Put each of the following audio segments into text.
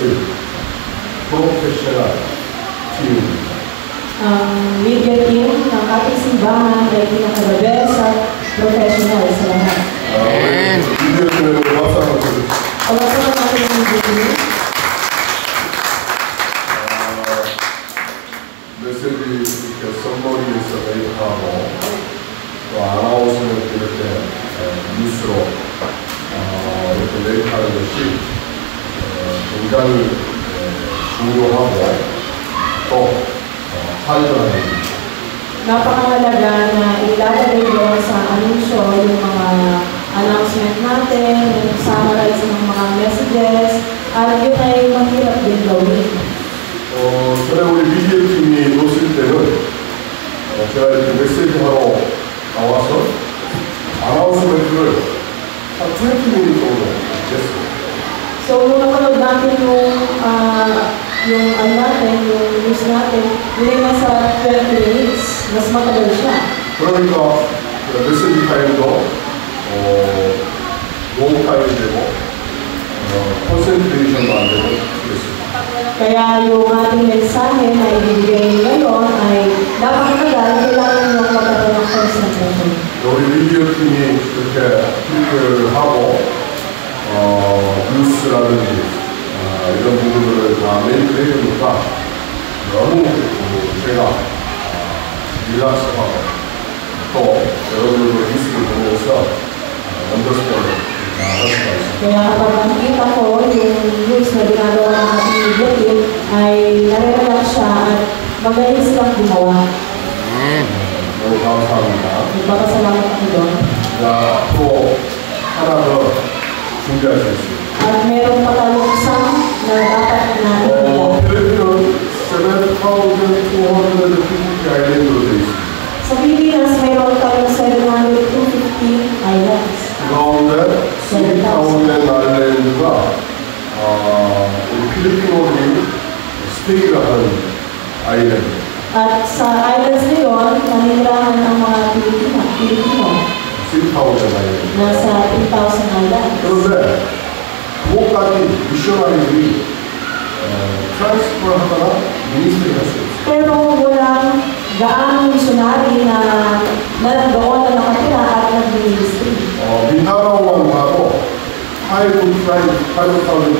것이 프로페셔널 팀입니다. Media team ng ating simbahan ay pinakababes at professional sa lahat. media team에도 박수 한번 주세요. Pagkakita natin ng media team. 메시지 이렇게 썸머리에서 메이크하고 또 아나운서를 이렇게 뉴스로 이렇게 메이크하는 것이 굉장히 중요하고 또 활발한 일입니다. Napakahalaga na ilalagay doon sa anunsyo yung mga announcement natin, yung summarize ng mga messages, at yun ay mahirap din gawin. 전에 우리 미디어 팀이 놓을 때는 제가 이렇게 메시지 하러 나와서 아나운서멘트를 한 20minutes 정도 했어요. So, nung napanood natin yung news natin, hindi nasa 20 minutes, mas matagal siya. 그러니까 메시지 타임도 노 타임이 되고 컨센트레이션도 안 되고 그랬습니다. Kaya yung ating mensahe na ibibigay ngayon ay dapat matagal, kailangan yung magkaroon ng concentration. 우리 미디어 팀이 이렇게 필기를 하고 뉴스라든지 이런 부분들을 다 메이크를 해주니까 너무 제가 릴렉스하고 또 여러분들도 뉴스를 보면서 언더스탠드 할 수가 있습니다. Kaya kapag nakikita ko yung news na ginagawa ng ating media team ay nare-relax siya at magaling silang gumawa. 너무 감사합니다. Magpapasalamat ako doon. 자, 또 하나 더 준비할 수 있습니다. At meron pa tayong isang na dapat natin ilan. 필리핀은 7,250 아일랜드로 되어 있습니다. Sa Pilipinas, meron tayong 750 islands. 그 가운데 스테이타운의 아일랜드가 우리 필리핀어인 스테이라는 아일랜드. At sa islands na yun, nanirahan ang mga Pilipino. 스테이타운의 아일랜드. Nasa 3,000 islands. 그런데 그곳까지 미셔너리들이 트랜스퍼 하거나 미니스트리 했어요. Pero walang gaanong misyonary na doon na nakatira at nag-ministry. 민다나오만 봐도 5,000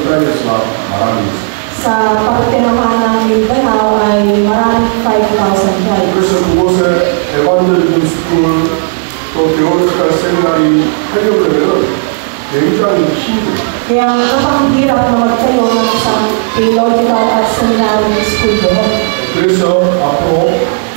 트라이브스가 말하는 있어요. Sa pagtinamaan ng Mindanao ay maraming 5,000 tribes. 그래서 그곳에 에반젤리즘 스쿨 또 데올리컬 세미나리 하려면 굉장히 힘들어요. Kaya napakahirap na magtayo ng isang theological at seminary school doon. 그래서 앞으로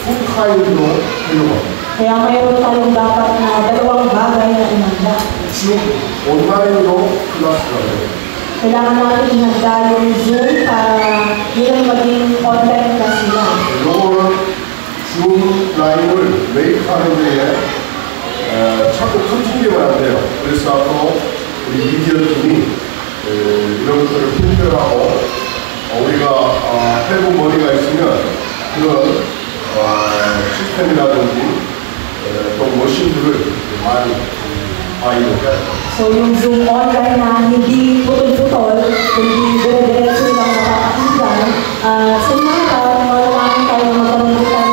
풀타임으로 하려고 합니다. Kaya mayroon tayong dapat na dalawang bagay na inanda. 쭉 온라인으로 클래스가 돼요. Kailangan natin ihanda yung Zoom para yun ang maging online class nila. 요거는 줌 라인을 메이크하는 데에 자꾸 컨팅되면 안 돼요. 그래서 앞으로 우리 미디어 팀이 이런 것들을 분별하고 우리가 해부 머리가 있으면 그런 시스템이라든지 또 머신들을 많이 해요. So yung Zoom online na hindi putol-putol, hindi dire-diretso lang nakakakita, sa mga marami tayo magkaroon ng mga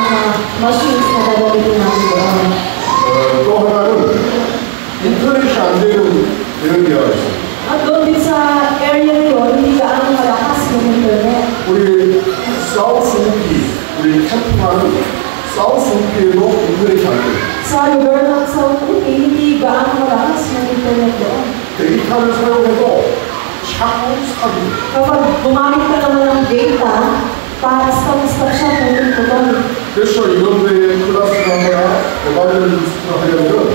machines na gagamitin natin doon. 또 하나는 인터넷이 안 되는 이런 데가 있어요. At doon din sa area na yun, hindi gaano malakas yung internet. 우리 사우스 우피, 우리 캠프하는 사우스 우피에도 인터넷이 안 돼요. Sa lugar ng South Uki, hindi gaano malakas yung internet doon. 데이터를 사용해도 자꾸 사기. Kapag gumamit ka naman ng data, para stop siya putol-putol. 그래서 이런 데에 클래스를 하거나 에반젤리스트를 하려면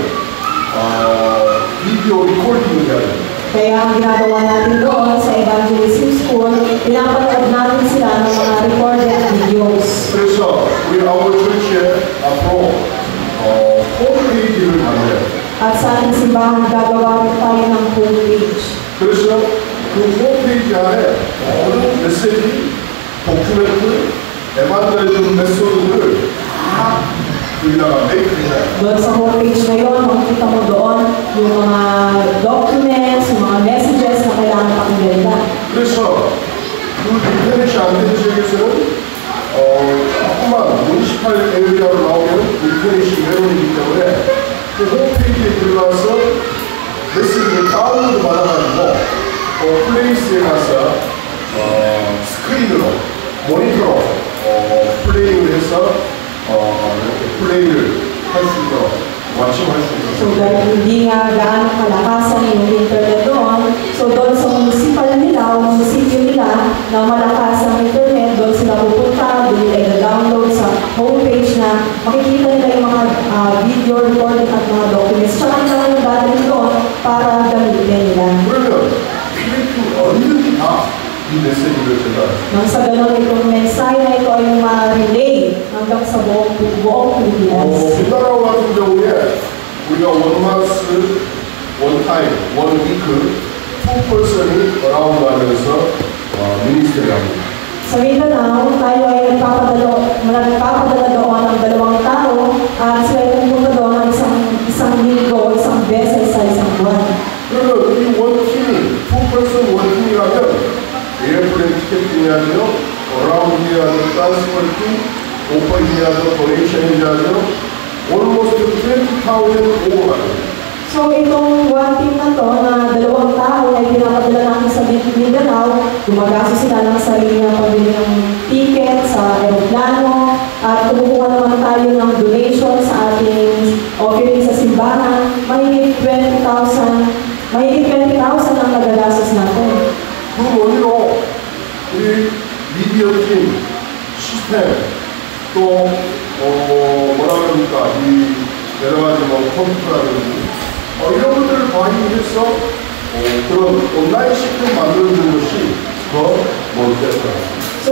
비디오 리코딩을 해야 돼요. Kaya ang ginagawa natin doon sa evangelism school, pinapanood natin sila ng mga recorded videos. 그래서 우리 아울 철치에 앞으로 홈페이지를 만들어요. At sa ating simbahan, gagawa rin tayo ng homepage. 그래서 그 홈페이지 안에 모든 메시지, 도큐멘트, 에반젤리즘 메소드를 다 여기다가 메이크해요. Doon sa homepage na yun, makikita mo doon yung mga documents, yung mga messages na kailangan pakinggan. 그래서 그것이 안 되는 지역에서는 조금만 무니시팔 에리아로 나오면 인터넷이 메론이기 때문에 그 홈페이지에 들어가서 메시지를 다운로드 받아가지고 플레이스에 가서 스크린으로 모니터로 플레이를 해서 이렇게 플레이를 할 수 있도록 watching할 수 So 있도록. dahil hindi nga gaano kalakasan yung internet doon, so doon sa municipal nila o munisipyo nila na malakas ang internet, doon sila pupunta, doon nila i-download sa homepage na makikita nila yung mga video recording at mga documents. Tsaka nila yung dadalhin doon para gamitin nila. 그러면 필리핀 어디든지 다 이 메시지를 전달합니다. Nang sa ganun itong mensahe na ito ay ma-relay hanggang sa buong Pilipinas. 우리나라 같은 경우에 우리가 원마스, 원타임, 원위크, 2%이 어라운드 하면서 미니스트리 합니다. Sa Mindanao, tayo ay nagpapadala doon ng 2 tao at sila ay pumunta doon ng isang linggo, isang beses sa isang buwan. 그러면 이 원팀이 2% 원팀이라면 에어플레인 티켓팅이 하죠, 어라운드 해야 하죠, 트랜스포트, 오퍼링 해야 하죠, 도네이션 해야 하죠, almost 20,000 오버가죠. So itong one team na to na 2 tao ay pinapadala natin sa Mindanao, gumagasto sila ng sarili ng pabili ng ticket sa aeroplano at kumukuha naman tayo ng donation sa ating offering sa simbahan. Mahigit 20,000 ang nagagastos natin. 그 원리로 우리 미디어 팀, 시스템, 또 뭐라 그럽니까, 이 여러 가지 컴퓨터라든지 이런 것들을 발휘해서 그런 온라인 시스템 만들어주는 것이 더 멋졌어요. So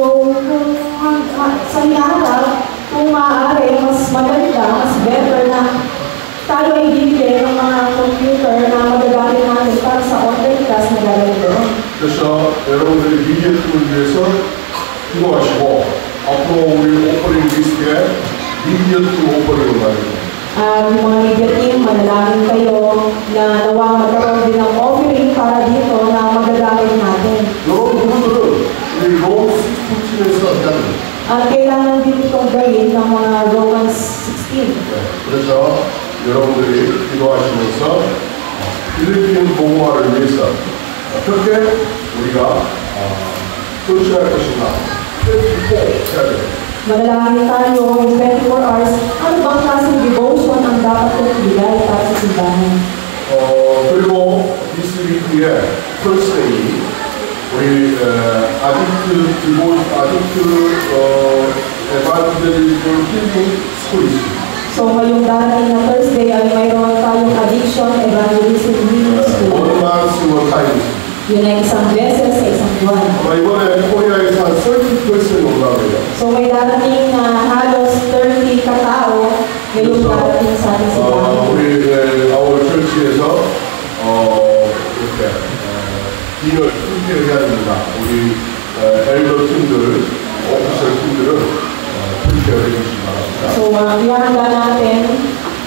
sa hinaharap, kung maaari, mas maganda, mas better na tayo ay bibigyan ng mga computer na magagamit natin para sa online class na gagawin doon. 그래서 여러분들이 미디어 팀을 위해서 기도하시고 앞으로 우리 오퍼닝 리스트에 미디어 팀 오퍼닝을 만듭니다. Yung mga media team, manalangin kayo na nawa magkaroon din ng offering para dito na magagamit natin. 여러분 분들은 우리 롬 16에서 해야 됩니다. At kailangan din itong gawin ng mga Romans 16. 그래서 여러분들이 기도하시면서 필리핀 보호화를 위해서 어떻게 우리가 설치할 것인가 꼭 해야 됩니다. Manalangin tayo in 24 hours. Ano bang klaseng devotion ang dapat kong ibigay para sa simbahan? 그리고 this week에 Thursday 우리 아직트 에반젤리컬 힐링 스쿨이 있습니다. So ngayong darating na Thursday ay mayroon tayong addiction evangelism healing school. 원만스 원타임. Yun ay isang beses sa isang buwan. 이번에 코리아에서 한 30% 올라가요. So may darating na halos 30 katao ngayong darating sa ating simbahan. 우리 아울 철치에서 이렇게 디너를 함께 해야 됩니다. 우리 엘더 팀들, 오피셜 팀들은 함께 해주시기 바랍니다. So ihanda natin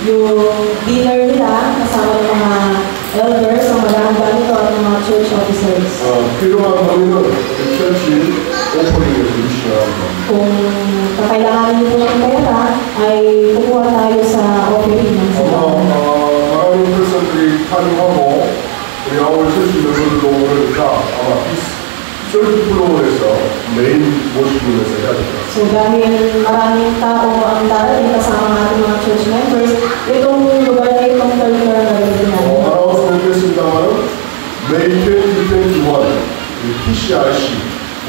yung dinner nila kasama ng mga elders na maghahanda nito at ng mga church officers. 필요한 범위는 우리 철치 오퍼닝에서 주시기 바랍니다. Kung kakailangan niyo po ng pera, ay kukuha tayo sa offering ng simbahan. 많은 person 참여하고 우리 아울 철치 멤버들도 오니까 아마 서브 플로어에서 메인 모시면서 해야 됩니다. So dahil maraming tao ang darating kasama natin mga church members, itong lugar na itong third floor na gagawin natin. 알아서 보겠습니다만 메이 2021 PCRC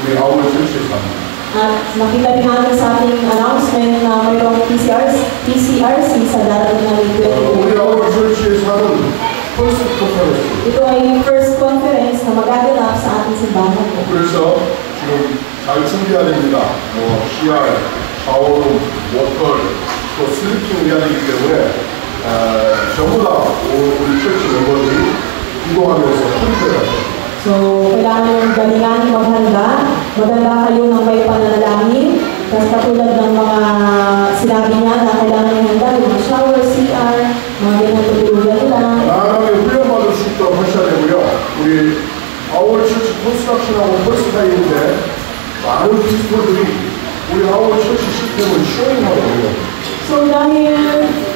우리 아울 철치에서 합니다. At nakita rin natin sa ating announcement na mayroong PCRC sa darating na May 우리 2021. 아울 철치에서 하는 퍼스트 컨퍼런스. Ito ay yung first conference na magaganap sa ating simbahan. 그래서 지금 잘 준비해야 됩니다. CR, 샤워룸, 워터, 또 슬리핑을 해야 되기 때문에 전부 다 우리 철치 멤버들이 기도하면서 함께해야 됩니다. So, kailangan yung galingan maghanda. Maganda kayo ng may pananalangin. Kasi katulad ng mga sinabi niya na kailangan yung handa, yung mga shower, CR, mga ganyan tutulugan nila. 나라에 훈련받을 수 있도록 하셔야 되고요. 우리 아울 철치 컨스트럭션하고 퍼스트 타임인데 많은 시스템을 시행하고 So dahil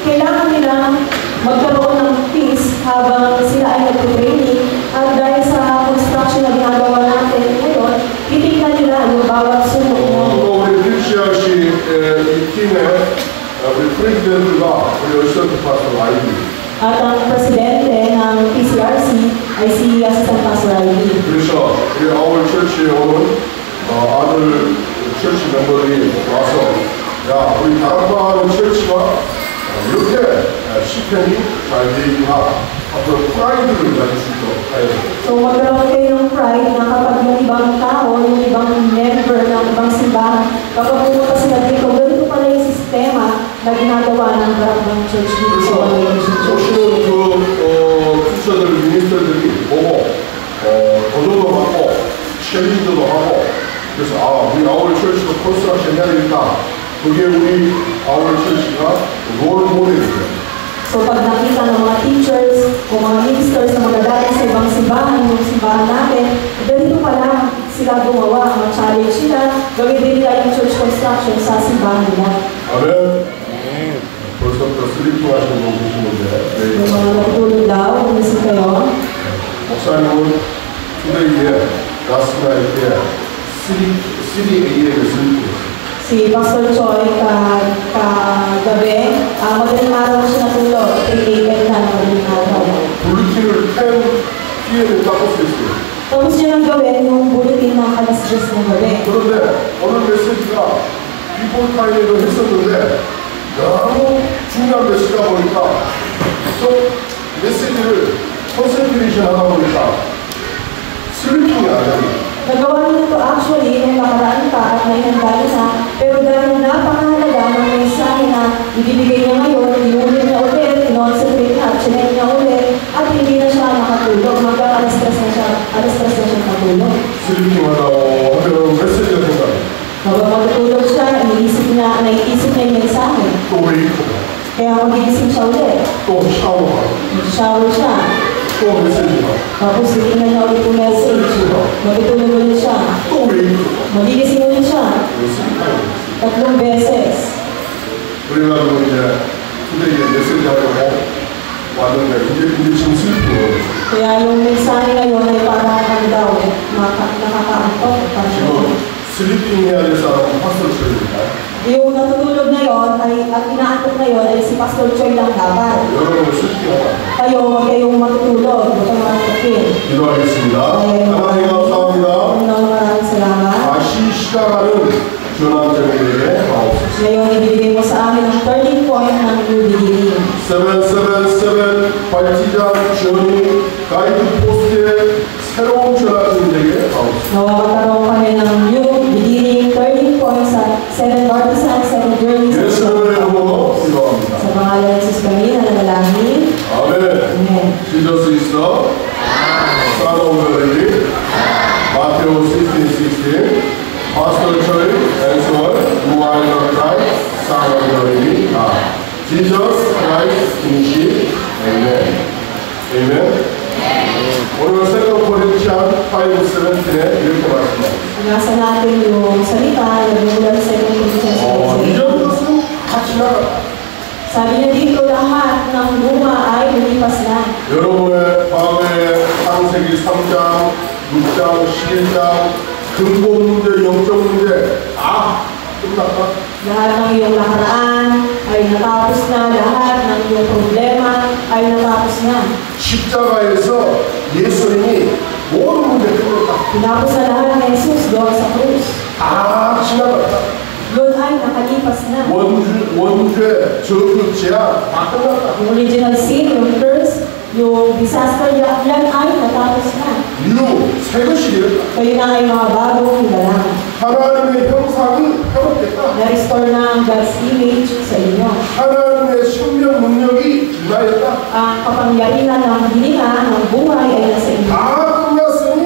kailangan nilang magkaroon ng peace habang sila ay nagtitraining at dahil sa construction na ginagawa natin ngayon, titignan nila yung bawat sulok mo. 우리 필시아시 이 팀의 우리 프레지던트가 우리 어시스턴트 파스터 라이비. At ang presidente ng PCRC ay si Assistant Pastor Ivy. 그래서 우리 아울 처치에 오는 아들 처치 멤버들이 와서 야 우리 다락방하는 처치가 이렇게 시편이 잘 되기나 앞으로 프라이드를 가질 수 있도록 해야 돼요. So magkaroon kayo ng pride na kapag yung ibang tao, yung ibang member ng ibang simbahan, kapag pumunta sila dito, ganito pala yung sistema na ginagawa ng Darakbang Church dito sa Orientation Church. 오시는 크리스천들 미니스터들이 보고 도전도 받고 챌린저도 하고 그래서 우리 아울 처치도 컨스트럭션 해야 되겠다. 그게 우리 아울 처치가 롤 모델이에요. So pag nakita ng mga teachers o mga ministers na magagaling sa ibang simbahan, yung simbahan natin, ganito pala sila gumawa, mag-challenge sila, gawin din nila yung church construction sa simbahan nila. 아멘. 벌써부터 슬리핑 하시는 분 계시는데 Yung mga natutulog daw, umisip kayo, 목사님은 투데이에 라스나이트에 3 a.m.에 슬리핑 si Pastor Choi kagabi, madaling araw na siya natulog, 3 a.m. na madaling araw. 블루틴을 10 p.m.에 닦을 수 있어요. Tapos niya nang gawin yung bulletin ng alas 10 ng gabi. 그런데 오늘 메시지가 비포 타임에도 했었는데 너무 중요한 메시지다 보니까 또 메시지를 컨센트레이션 하다 보니까 슬리핑이 안 돼요. Nagawa niya ito actually nung nakaraan pa at may handa na, pero dahil napakahalaga ng mensahe na ibibigay niya ngayon, inulit niya ulit, concentrate na, chinek niya ulit, at hindi na siya makatulog. Hanggang alas 3 na siya nakatulog. 슬리핑 하다고 하면 메시지가 생각나요. Habang matutulog siya, naiisip niya yung mensahe. 또 웨이크가 Kaya magigising siya ulit. 또 샤워하고 Mag-shower siya. 또 메시지가 Tapos titingnan niya ulit yung message. Matutulog ulit siya. 또 웨이크가 Magigising ulit siya. 슬리핑 3 beses. 그래가지고 이제 투데이에 메시지 하려고 왔는데 이제 지금 슬리핑이에요. Kaya yung mensahe ngayon ay parang ano daw, nakakaantok. 지금 슬리핑 해야 될 사람은 파스터 처리입니다. Yung natutulog na yon ay, at inaantok na yon ay si Pastor Choi lang dapat. 여러분은 슬리핑하면 Kayo, huwag kayong matutulog. Huwag kayong matutulog. 기도하겠습니다. 하나님 감사합니다. Maraming salamat. 다시 시작하는 전환점에게 마옵소서. Ngayon, ibibigay mo sa amin ang turning point ng new beginning. 777 발티장 저니 가이드 포스트의 새로운 전환점에게 마옵소서. Nawa magkaroon kami ng new beginning, turning point sa 7 Artisans, 7 Journeys. 예수님의 이름으로 기도합니다. Sa pangalan ng Jesus kami, nananalangin. 아멘. Amen. Jesus is the Son of the Living. Matthew 16:16. Pastor Choi answered, "You are the Christ, Son of the Living God." Jesus Christ in sheep. Amen. Amen. 오늘 세컨 코린티안 5:17에 이렇게 말씀합니다. Nasa natin yung salita na mula sa 2 Corinthians 5:17. 이전 것은 다 지나갔다. Sabi niya dito, lahat ng luma ay lumipas na. 여러분의 과거의 창세기 3장, 6장, 11장 근본 문제, 영적 문제 다 끝났다. Lahat ng iyong nakaraan ay natapos na. Lahat ng iyong problema ay natapos na. 십자가에서 예수님이 모든 문제 끝냈다. Tinapos na lahat ng Jesus doon sa krus. 다 지나갔다. Doon ay nakalipas na. 원죄, 저주, 재앙 다 끝났다. Yung original sin, yung curse, yung disaster, yan ay natapos na. 뉴, 새 것이 되었다. Kayo na ay mga bagong nilalang. 하나님의 형상이 회복됐다. Na-restore na ang God's image sa inyo. 하나님의 생명 능력이 임하였다. Ang kapangyarihan ng hininga ng buhay ay nasa inyo. 다 끝났으니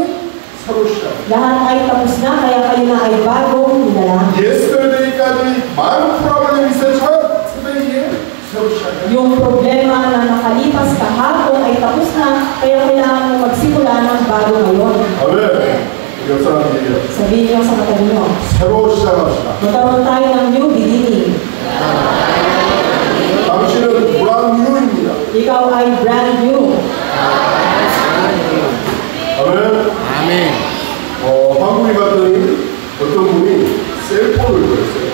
새로 시작. Lahat ay tapos na, kaya kayo na ay bagong nilalang. 예스터데이까지 많은 프로그램이 있었지만 투데이에 새로 시작해. Yung problema na nakalipas kahapon ay tapos na, kaya kailangan mo magsimula ng bago ngayon. 아멘. 옆 사람들에게 Sabihin niyo sa katabi niyo, 새로 시작합시다. magkaroon tayo ng new beginning. 당신은 brand new입니다. Ikaw ay brand new. 아멘. 한국에 갔더니 어떤 분이 셀폰을 줬어요.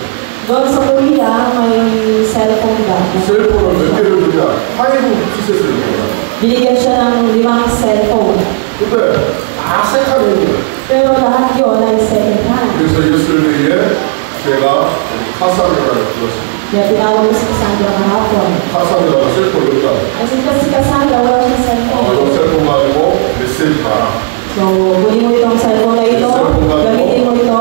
Doon sa Korea, may cellphone ka. 셀폰을 몇 개를 주냐? 5 피셋을 줍니다. Binigyan siya ng 5 cellphone. 근데 다 색깔이에요. Pero lahat yun ay second hand. 그래서 yesterday 제가 카사노라를 불렀습니다. Kaya tinawag ko si Cassandra kahapon. 카사노라가 셀폰을 줬다. Kasi si Cassandra wala siyang 이 cellphone. 셀폰 가지고 메시지 봐라. So, kunin mo itong cellphone na ito, gamitin mo ito,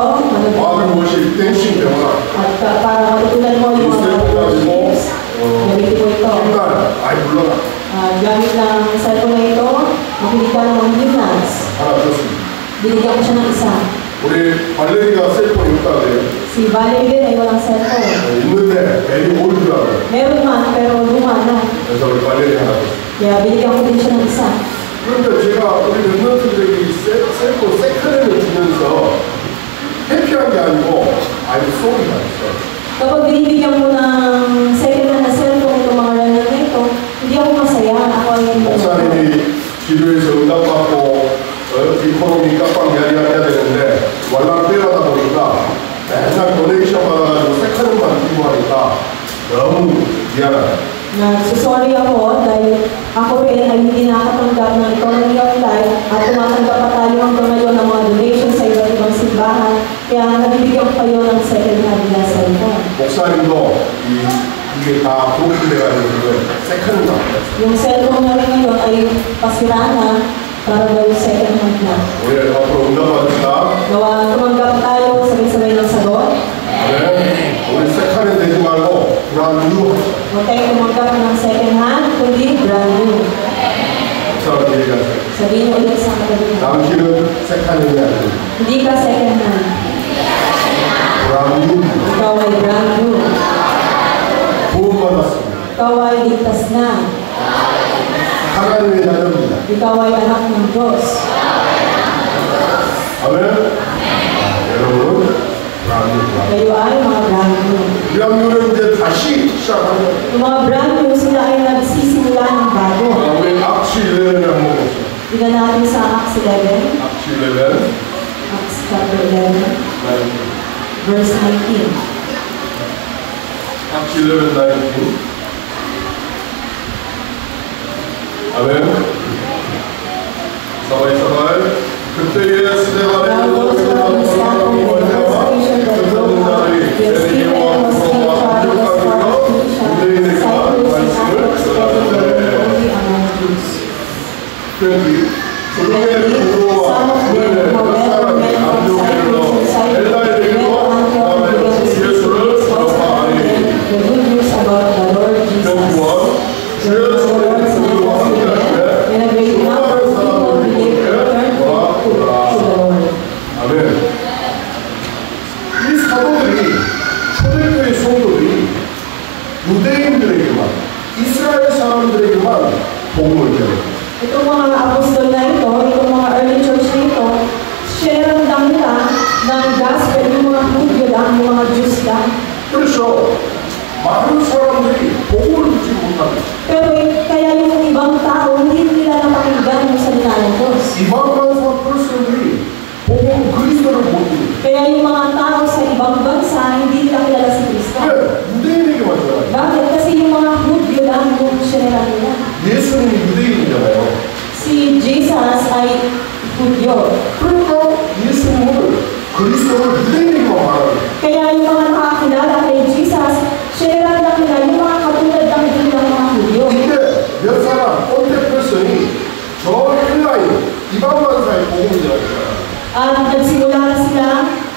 Father worship 댄싱 배워라. at para matutunan mo yung mga worship, gamitin mo ito. 정말 아이 불러라. Gamit ng cellphone na ito, makinig ka ng mga hymnals. 하나 줬습니다. Binigyan ko siya ng isa. 우리 발레리가 셀폰이 있다 그래요. Si Valerie din ay walang cellphone. 있는데 very old라고. Meron man, pero luma na. 그래서 우리 발레리 하나 줬어요. Kaya binigyan ko din siya ng isa. 그런데 제가 우리 멤버들에게 셀폰 세컨을 주면서 해피한 게 아니고 I'm sorry가 있어요. Kapag binibigyan mo ng second hand na cellphone itong mga runner na ito, hindi ako masaya. Ako ay 목사님이 기도해서 응답받고 이코노미 깜빡 이야기해야 되는데 월남 빼려다 보니까 맨날 도네이션 받아가지고 세컨만 들고 하니까 너무 미안하다. Nagsusorry ako dahil ako rin ay hindi nakatanggap ng economy of life at tumatanggap pa tayo hanggang ngayon ng mga donations sa iba't ibang simbahan. Kaya nabibigyan ko kayo ng second hand na cellphone. 목사님도 이게 다 도움돼가지고 세컨을 나왔어요. Yung cellphone na rin ngayon ay pasira na para daw second hand na. 우리 앞으로 응답받읍시다. Gawa tumanggap tayo sabay-sabay ng sagot. 네. 우리 세컨은 되지 말고 브랜드 뉴 Huwag tayo tumanggap ng second hand, kundi brand new. 목사님 얘기하세요. Sabihin mo ulit sa katabi mo. 당신은 세컨이 아니고 Hindi ka second hand. 브랜드 뉴 Ikaw ay brand new. 구원받았습니다. Ikaw ay ligtas na. 하나님의 자녀입니다. Ikaw ay anak ng Diyos. 아멘. 여러분 브랜드 Kayo ay mga brand new. 브랜드는 이제 다시 시작하는 Yung mga brand new, sila ay nagsisimula ng bago. 우리 악치 11을 한번 봅시다. Tignan natin sa Acts 11, 악치 11 Acts chapter 11, verse 19. 악치 11 19 아멘. 사바이 그때의 스데반의 모든 사람이 원자와 그들은 나를 베드로와 바로와 안디옥까지로 유대인에게 말씀을 전하는데 그들이 조용의 부모와 그들의 몇 사람이 안디옥에로 엘라에게로 나아가여 예수를 전파하니 결국은 주의 소리를 들으러 함께하되 수많은 사람들이 그에게 돌아오더라. 아멘. 이 사도들이 초대교회 성도들이 유대인들에게만 이스라엘 사람들에게만 복음을 전했다. Itong mga apostol na ito, itong mga early church na ito, share lang nila ng gospel yung mga Hudyo lang, yung mga Jews lang. 그래서 많은 사람들이 복음을 듣지 못합니다. Pero kaya yung ibang tao, hindi nila napakinggan yung salita ng Diyos. 이방간사 person 복음 그리스도를 못 듣는 Kaya yung mga tao sa ibang bansa, hindi nila kilala si Kristo. 왜? 유대인에게만 전하죠. Bakit? Kasi yung mga Hudyo lang yung share nila. 예수님이 유대인이잖아요. Si Jesus ay Hudyo. 그러니까 예수님을 그리스도를 유대인에게만 말하는 Kaya yung mga nakakilala kay Jesus, share lang nila yung mga katulad ng mga Hudyo. 근데 몇 사람 꼰대 person이 저 헬라인 이방간사의 복음을 전하잖아요. At nagsimula na sila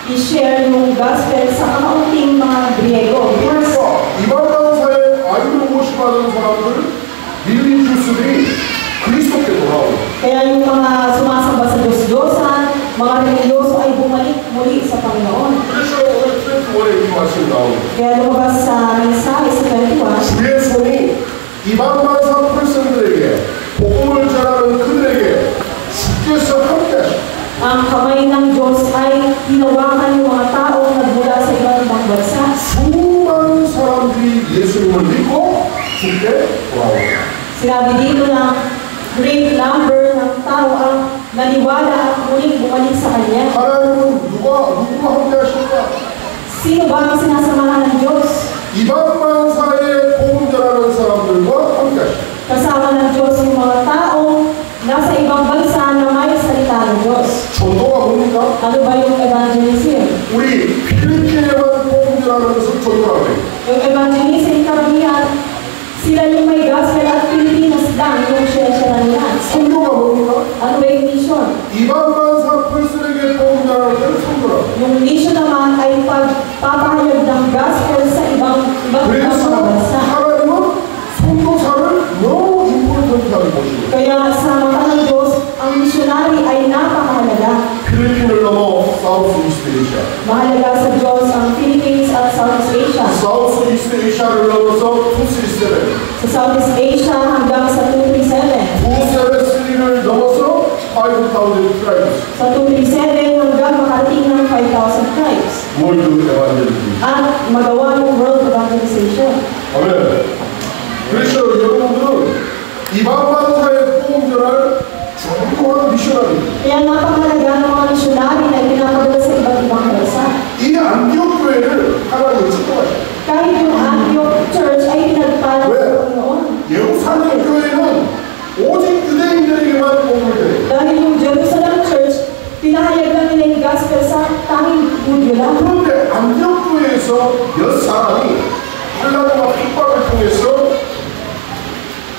i-share yung gospel sa kaunting mga Griego. 그러니까 이방간사의 아이돌 모시받은 사람들 밀린 주스들이 그리스도께 돌아오고 Kaya yung mga sumasamba sa Diyos-Diyosan, mga religyoso ay bumalik muli sa Panginoon. 그래서 오늘 21에 이 말씀이 나오고 Kaya lumabas sa mensahe sa 21, 주의 손이 이방간사 person들에게 복음을 전하는 그들에게 주께서 함께 하십니다. ang kamay ng Diyos 주께 돌아오리라. Sinabi dito na great number ng tao ang naniwala at muling bumalik sa Kanya. 하나님은 누구와 함께 하실까? Sino ba ang sinasamahan ng Diyos? 이방만사에 복음 전하는 사람들과 함께 하실까? Kasama ng Diyos yung mga taong nasa ibang bansa na may salita ng Diyos. 전도가 뭡니까? Ano ba yung evangelism? 우리 필리핀에만 복음 전하는 것을 전도라고 해요. Yung evangelism, karamihan, sila yung may gospel at Pilipinas lang yung siya nila. 선도가 뭡니까? Ano ba yung mission? 이방만사 펄스에게 복음 전하는 것을 선도라고 해요. Yung mission naman ay pagpapahayag ng gospel sa ibang 그래서 mga bansa. 하나님은 선도사를 너무 임포턴트하게 보십니다. Kaya sa mata ng Diyos, ang missionary ay napakahalaga. 필리핀을 넘어 사우스 이스트 에시아, Mahalaga sa Diyos ang Philippines at Southeast Asia. 사우스 이스트 에시아를 넘어서 237, Sa Southeast Asia hanggang sa 237. 273를 넘어서 5,000 tribes, Sa 237 hanggang makarating ng 5,000 tribes. 월드 에반젤리즘. At magawa ng world evangelization. 아멘. 그래서 여러분들은 이방만사의 복음 전할 중요한 미셔너리. Kaya napakahalaga ng mga missionary na pinapadala sa iba't ibang bansa. 이 안디옥 교회를 하나님은 축복하셨어요. Kahit yung Antioch Church ay pinagpala ng 왜? Panginoon. 예루살렘 교회는 오직 유대인들에게만 복음을 전해요. Dahil yung Jerusalem Church, pinahayag lang nila yung gospel sa tanging Hudyo lang. 그런데 안디옥 교회에서 몇 사람이 환란과 핍박을 통해서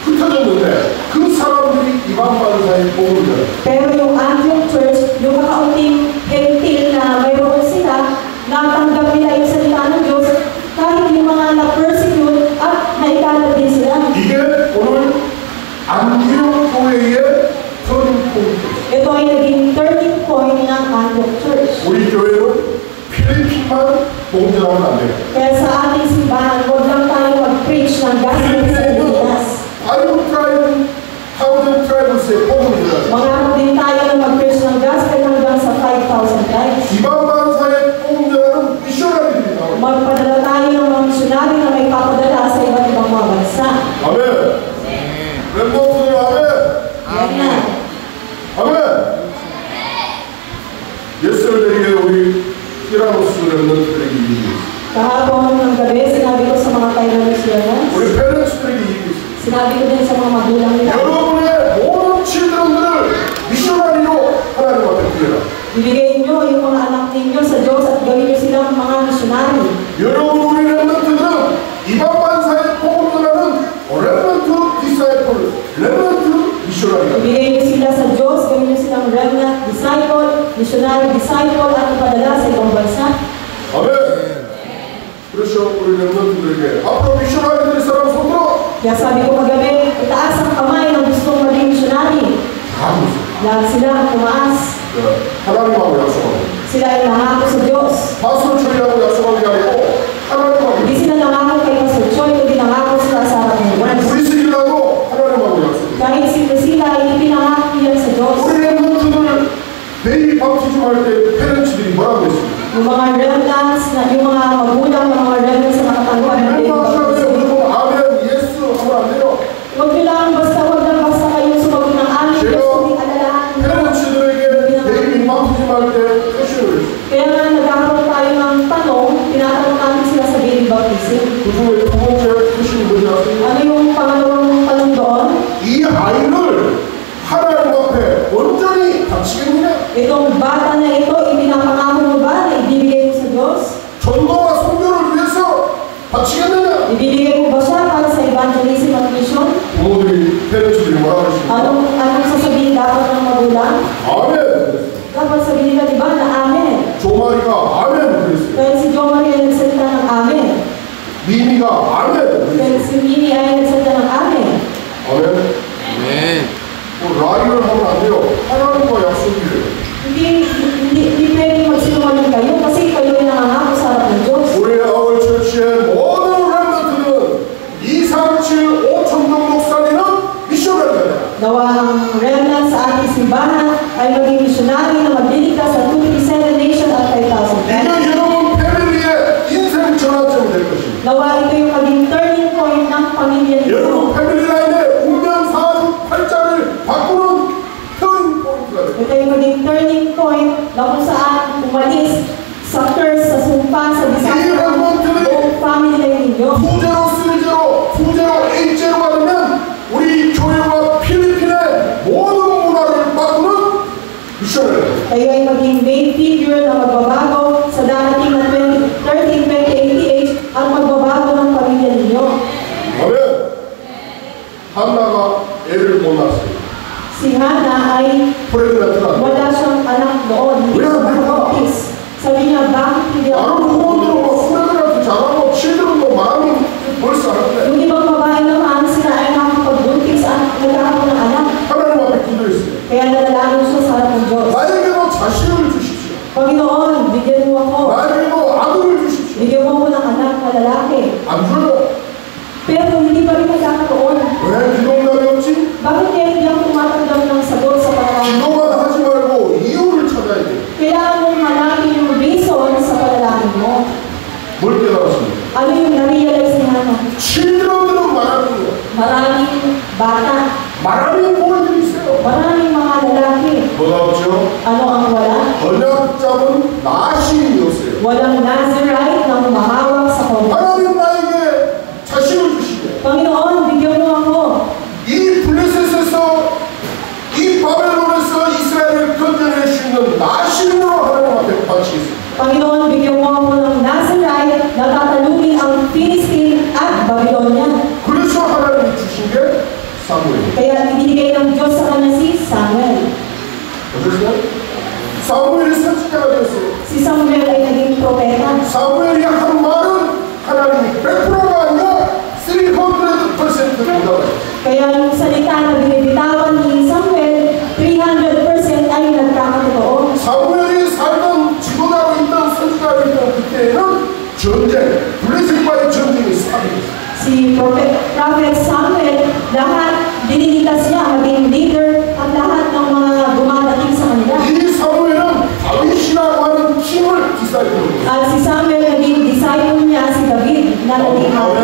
흩어졌는데 그 사람들이 이방만사의 복음을 전해요. Pero yung Antioch Church, yung kakaunting hentil na mayroon sila, natanggap nila yung salita ng Diyos, kahit yung mga na-persecute at naikalat din sila. 이게 오늘 안디옥 교회의 터닝 포인트. Ito ay naging turning point ng Antioch Church. 우리 교회는 필리핀만 봉전하면 안 돼요. Kaya sa ating simbahan, huwag lang tayo mag-preach ng gospel sa Pilipinas. thousand tribes의 복음을 전하죠. Mangarap din tayo na mag-preach ng gospel hanggang sa 5,000 tribes. 이방만사의 복음 전하는 미셔너리들이 나와요. Magpadala tayo ng mga missionary na may papadala sa iba't ibang mga bansa. 아멘. 렘버트들 아멘. Yan na. 아멘. 예스터데이에 우리 히라노스 렘버트들에게 이기고 Kahapon ng gabi, sinabi ko sa mga Taiwanesians, 우리 페렌츠들에게 이기고 sinabi ko din sa mga magulang nila, 여러분의 모든 칠드런들을 미셔너리로 하나님 앞에 드려라. ibigay nyo yung mga anak ninyo sa Diyos at gawin nyo silang mga missionary. 여러분 우리 렘버트들은 이방만사의 복음 전하는 렘버트 디사이플, 렘버트 미셔너리가 Ibigay nyo sila sa Diyos, gawin nyo silang remnant, disciple, missionary, disciple, at ipadala sa ibang bansa. 아멘. 그래서 우리 렘버트들에게 앞으로 미셔너리 될 사람 손들어. Kaya sabi ko kagabi, itaas ang kamay ng gustong maging missionary. Lahat sila tumaas. 하나님하고 약속하고 Sila ay nangako sa Diyos. 파수를 처리하고 약속하는 게 아니고 하나님하고 Hindi sila nangako kay Pastor Choi, kundi nangako sila sa harap ng Diyos. 우리 스리라도 하나님하고 약속해요. Kahit sila ay ipinangako nila sa Diyos. 우리 렘버트들 베이비 밥티즘 할 때 페렌츠들이 뭐라고 했습니까? Yung mga remnants, yung mga magulang ng mga remnants sa nakatanggap ng 멤버 하시라고 baby. 그러고 아멘 예스 하면 안 돼요. Huwag nyo lang basta kayong sumagot ng amin. 제가 Kundi alalahan nyo. 페렌츠들에게 베이비 밥티즘 할 때 퀘션을 했어요. Kaya nga nagkakaroon tayo ng tanong, tinatanong natin sila sa baby baptism. 그 중에 두 번째 퀘션이 뭔지 아세요? Ano yung pangalawang tanong doon? 이 아이를 하나님 앞에 온전히 바치겠느냐? Itong bata na ito, ipinapangako mo ba na ibibigay mo sa Diyos? 전도와 선교를 위해서 바치겠느냐? Ibibigay mo ba siya para sa evangelism at mission? 부모들이 페렌츠들이 뭐라고 했습니까? Anong sasabihin dapat ng magulang? 아멘. Dapat sabihin nila, di ba, na Amen. 조마리가 아멘 그랬어요. Kaya si John Maria nagsalita ng Amen. 미미가 아멘 Kaya 그랬어요. si Mini ay nagsalita ng Amen. 아멘. 뭐 라이를 하면 안 돼요. 하나님과 약속이에요. Hindi pwedeng magsinungaling kayo kasi kayo ay nangangako sa harap ng Diyos. 우리 아울 처치의 모든 렘넌트는 237 5천 종목 살리는 미셔너리다. Nawa ang remnant sa ating simbahan ay maging missionary na magliligtas sa 237 nation at 5,000. 이게 여러분 패밀리의 인생 전환점이 될 것입니다. Nawa ito yung maging turning point ng pamilya ninyo. revolutionary. Kayo ay maging main figure na magbabago sa darating na 2088 ang magbabago ng pamilya ninyo. Amen. 한나가 애를 못 낳았어요. Si Hannah ay 프레그넌트가. wala siyang anak noon. Hindi siya makabuntis. Sabi niya, bakit hindi 나는 ako 부모들은 막 makabuntis? 프레그넌트 잘하고 칠들은 뭐 마음이 벌써 하는데 Yung ibang babae naman, sila ay nakapagbuntis at nagkakaroon ng anak. 하나님 앞에 기도했어요. Kaya nanalangin siya sa harap ng Diyos. 나에게도 자식을 주십시오. Panginoon, bigyan mo ako. 나에게도 아들을 주십시오. Bigyan mo ako ng anak na lalaki. 안 줘요. Pero hindi pa rin nagkakaroon. 왜 기도응답이 없지? Bakit kaya hindi ako tumatanggap ng sagot sa panalangin? 기도만 하지 말고 이유를 찾아야 돼. Kailangan mong hanapin yung reason sa panalangin mo. 뭘 깨달았습니까? Ano yung na-realize ni Hannah? 칠들은 말하는 거야. Maraming bata, 말하는 보여들이 있어요. maraming mga lalaki. 뭐가 없죠? Ano ang wala? 언약 잡은 나신이었어요. Walang Nazirite na humahawak sa kono. 하나님 나에게 자식을 주시게. Panginoon, bigyan mo ako. 이 블레셋에서 이 바벨론에서 이스라엘을 건져낼 수 있는 나신으로 하나님 앞에 바치겠습니다. Panginoon, bigyan mo ako ng Nazirite na tatalungin ang Philistine at Babylonian. 그래서 하나님이 주신 게 사무엘이에요. Kaya ibinigay ng Diyos sa kanya si Samuel. 어떠세요? 사무엘이 선지자가 되었어요. Si Samuel ay naging propeta. 사무엘이 한 말은 하나님이 100%가 아니라 300% 응답을 Kaya yung salita na binibitawan ni Samuel, 300% ay nagkakatotoo. 사무엘이 살던 지도자로 있던 선지자로 있던 그때에는 전쟁, 블레셋과의 전쟁이 시작됐어요. Si Prophet Samuel, lahat diniligtas niya maging leader at lahat ng mga dumadating sa kanila. 이 사무엘은 다윗이라고 하는 킹을 디사이드로 At si Samuel naging disciple niya si David na naging 아멘.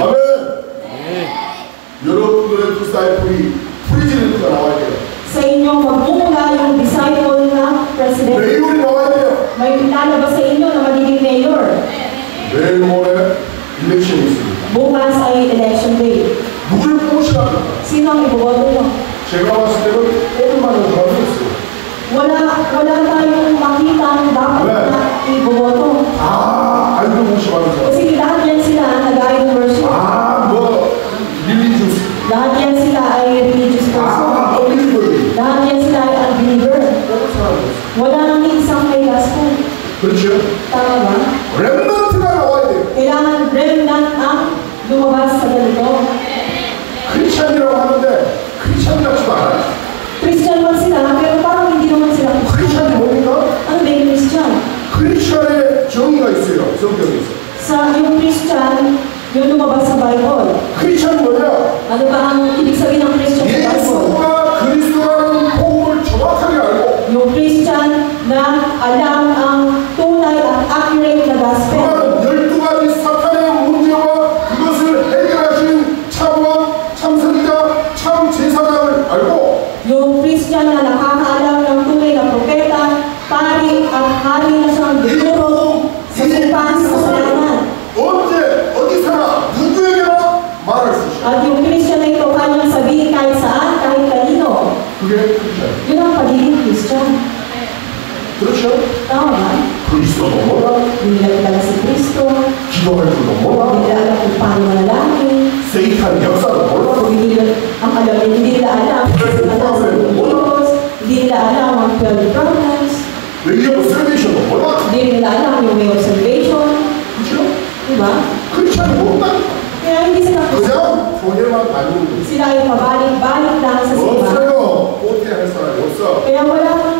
아멘. 여러분들의 디사이플이 프리지던트가 나와야 돼요. sa inyo magmumula yung disciple na president. 메이올이 나와야 돼요. May lalabas sa inyo na magiging mayor. 내일 모레 일렉션이 있습니다. Bukas ay election day. 누굴 뽑으시랍니까? Sino ang iboboto nyo? 제가 봤을 때는 뽑을만한 사람이 없어요. Wala tayong makita ang dapat na iboboto. 다 아이돌 모시하는 사람. Kasi lahat yan sila nag-idol worship. 뭐 릴리주스. Lahat yan sila ay religious person. 빌리버리. Lahat yan sila ay unbeliever. 뽑을 사람이 없어요. Wala nang isang may gospel. 그렇죠? Tama ba? 렘넌트가 나와야 돼요. Kailangan remnant ang lumabas sa ganito. 크리스찬이라고 하는데 크리스찬 같지도 않아요. Christian man sila, pero parang hindi naman sila 크리스찬이 뭡니까? Ano ba yung Christian? 크리스찬의 정의가 있어요. 성경에 있어요. Sa yung Christian, yung lumabas sa Bible. 크리스찬이 뭐냐? Ano ba ang ibig sabihin ng Christian sa Bible? 예수가 그리스도라는 복음을 정확하게 알고 Yung Christian na alam ang tunay at accurate na gospel. 그는 12가지 사탄의 문제와 그것을 해결하시는 참원, 참선자, 참 제사장을 알고 Yung Christian na nakakaalam ng tunay na propeta, pari at hari na siyang dituro sa sumpan sa kasalanan. 언제 어디서나 누구에게나 말할 수 있어요. At yung Christian na ito kanyang sabihin kahit saan, kahit kanino. 그게 크리스찬. Yun ang pagiging Christian. 그렇죠? Tama ba? 그리스도도 몰라, Hindi nila kilala si Kristo, 기도할 줄도 hindi 몰라, nila alam kung paano manalangin, 세이탄 역사도 몰라. hindi nila ang alam, hindi nila alam kung saan sa Diyos, hindi nila alam ang 12 problems, 웨이 오브 셀베이션도 몰라. hindi nila alam yung way of salvation, 그렇죠? diba? 크리스찬이 모른다. Kaya hindi sila Kristo. 그냥 교회만 다니는 거지. Sila ay pabalik-balik lang sa simbahan. 없어요. 어떻게 할 사람이 없어. Kaya wala kang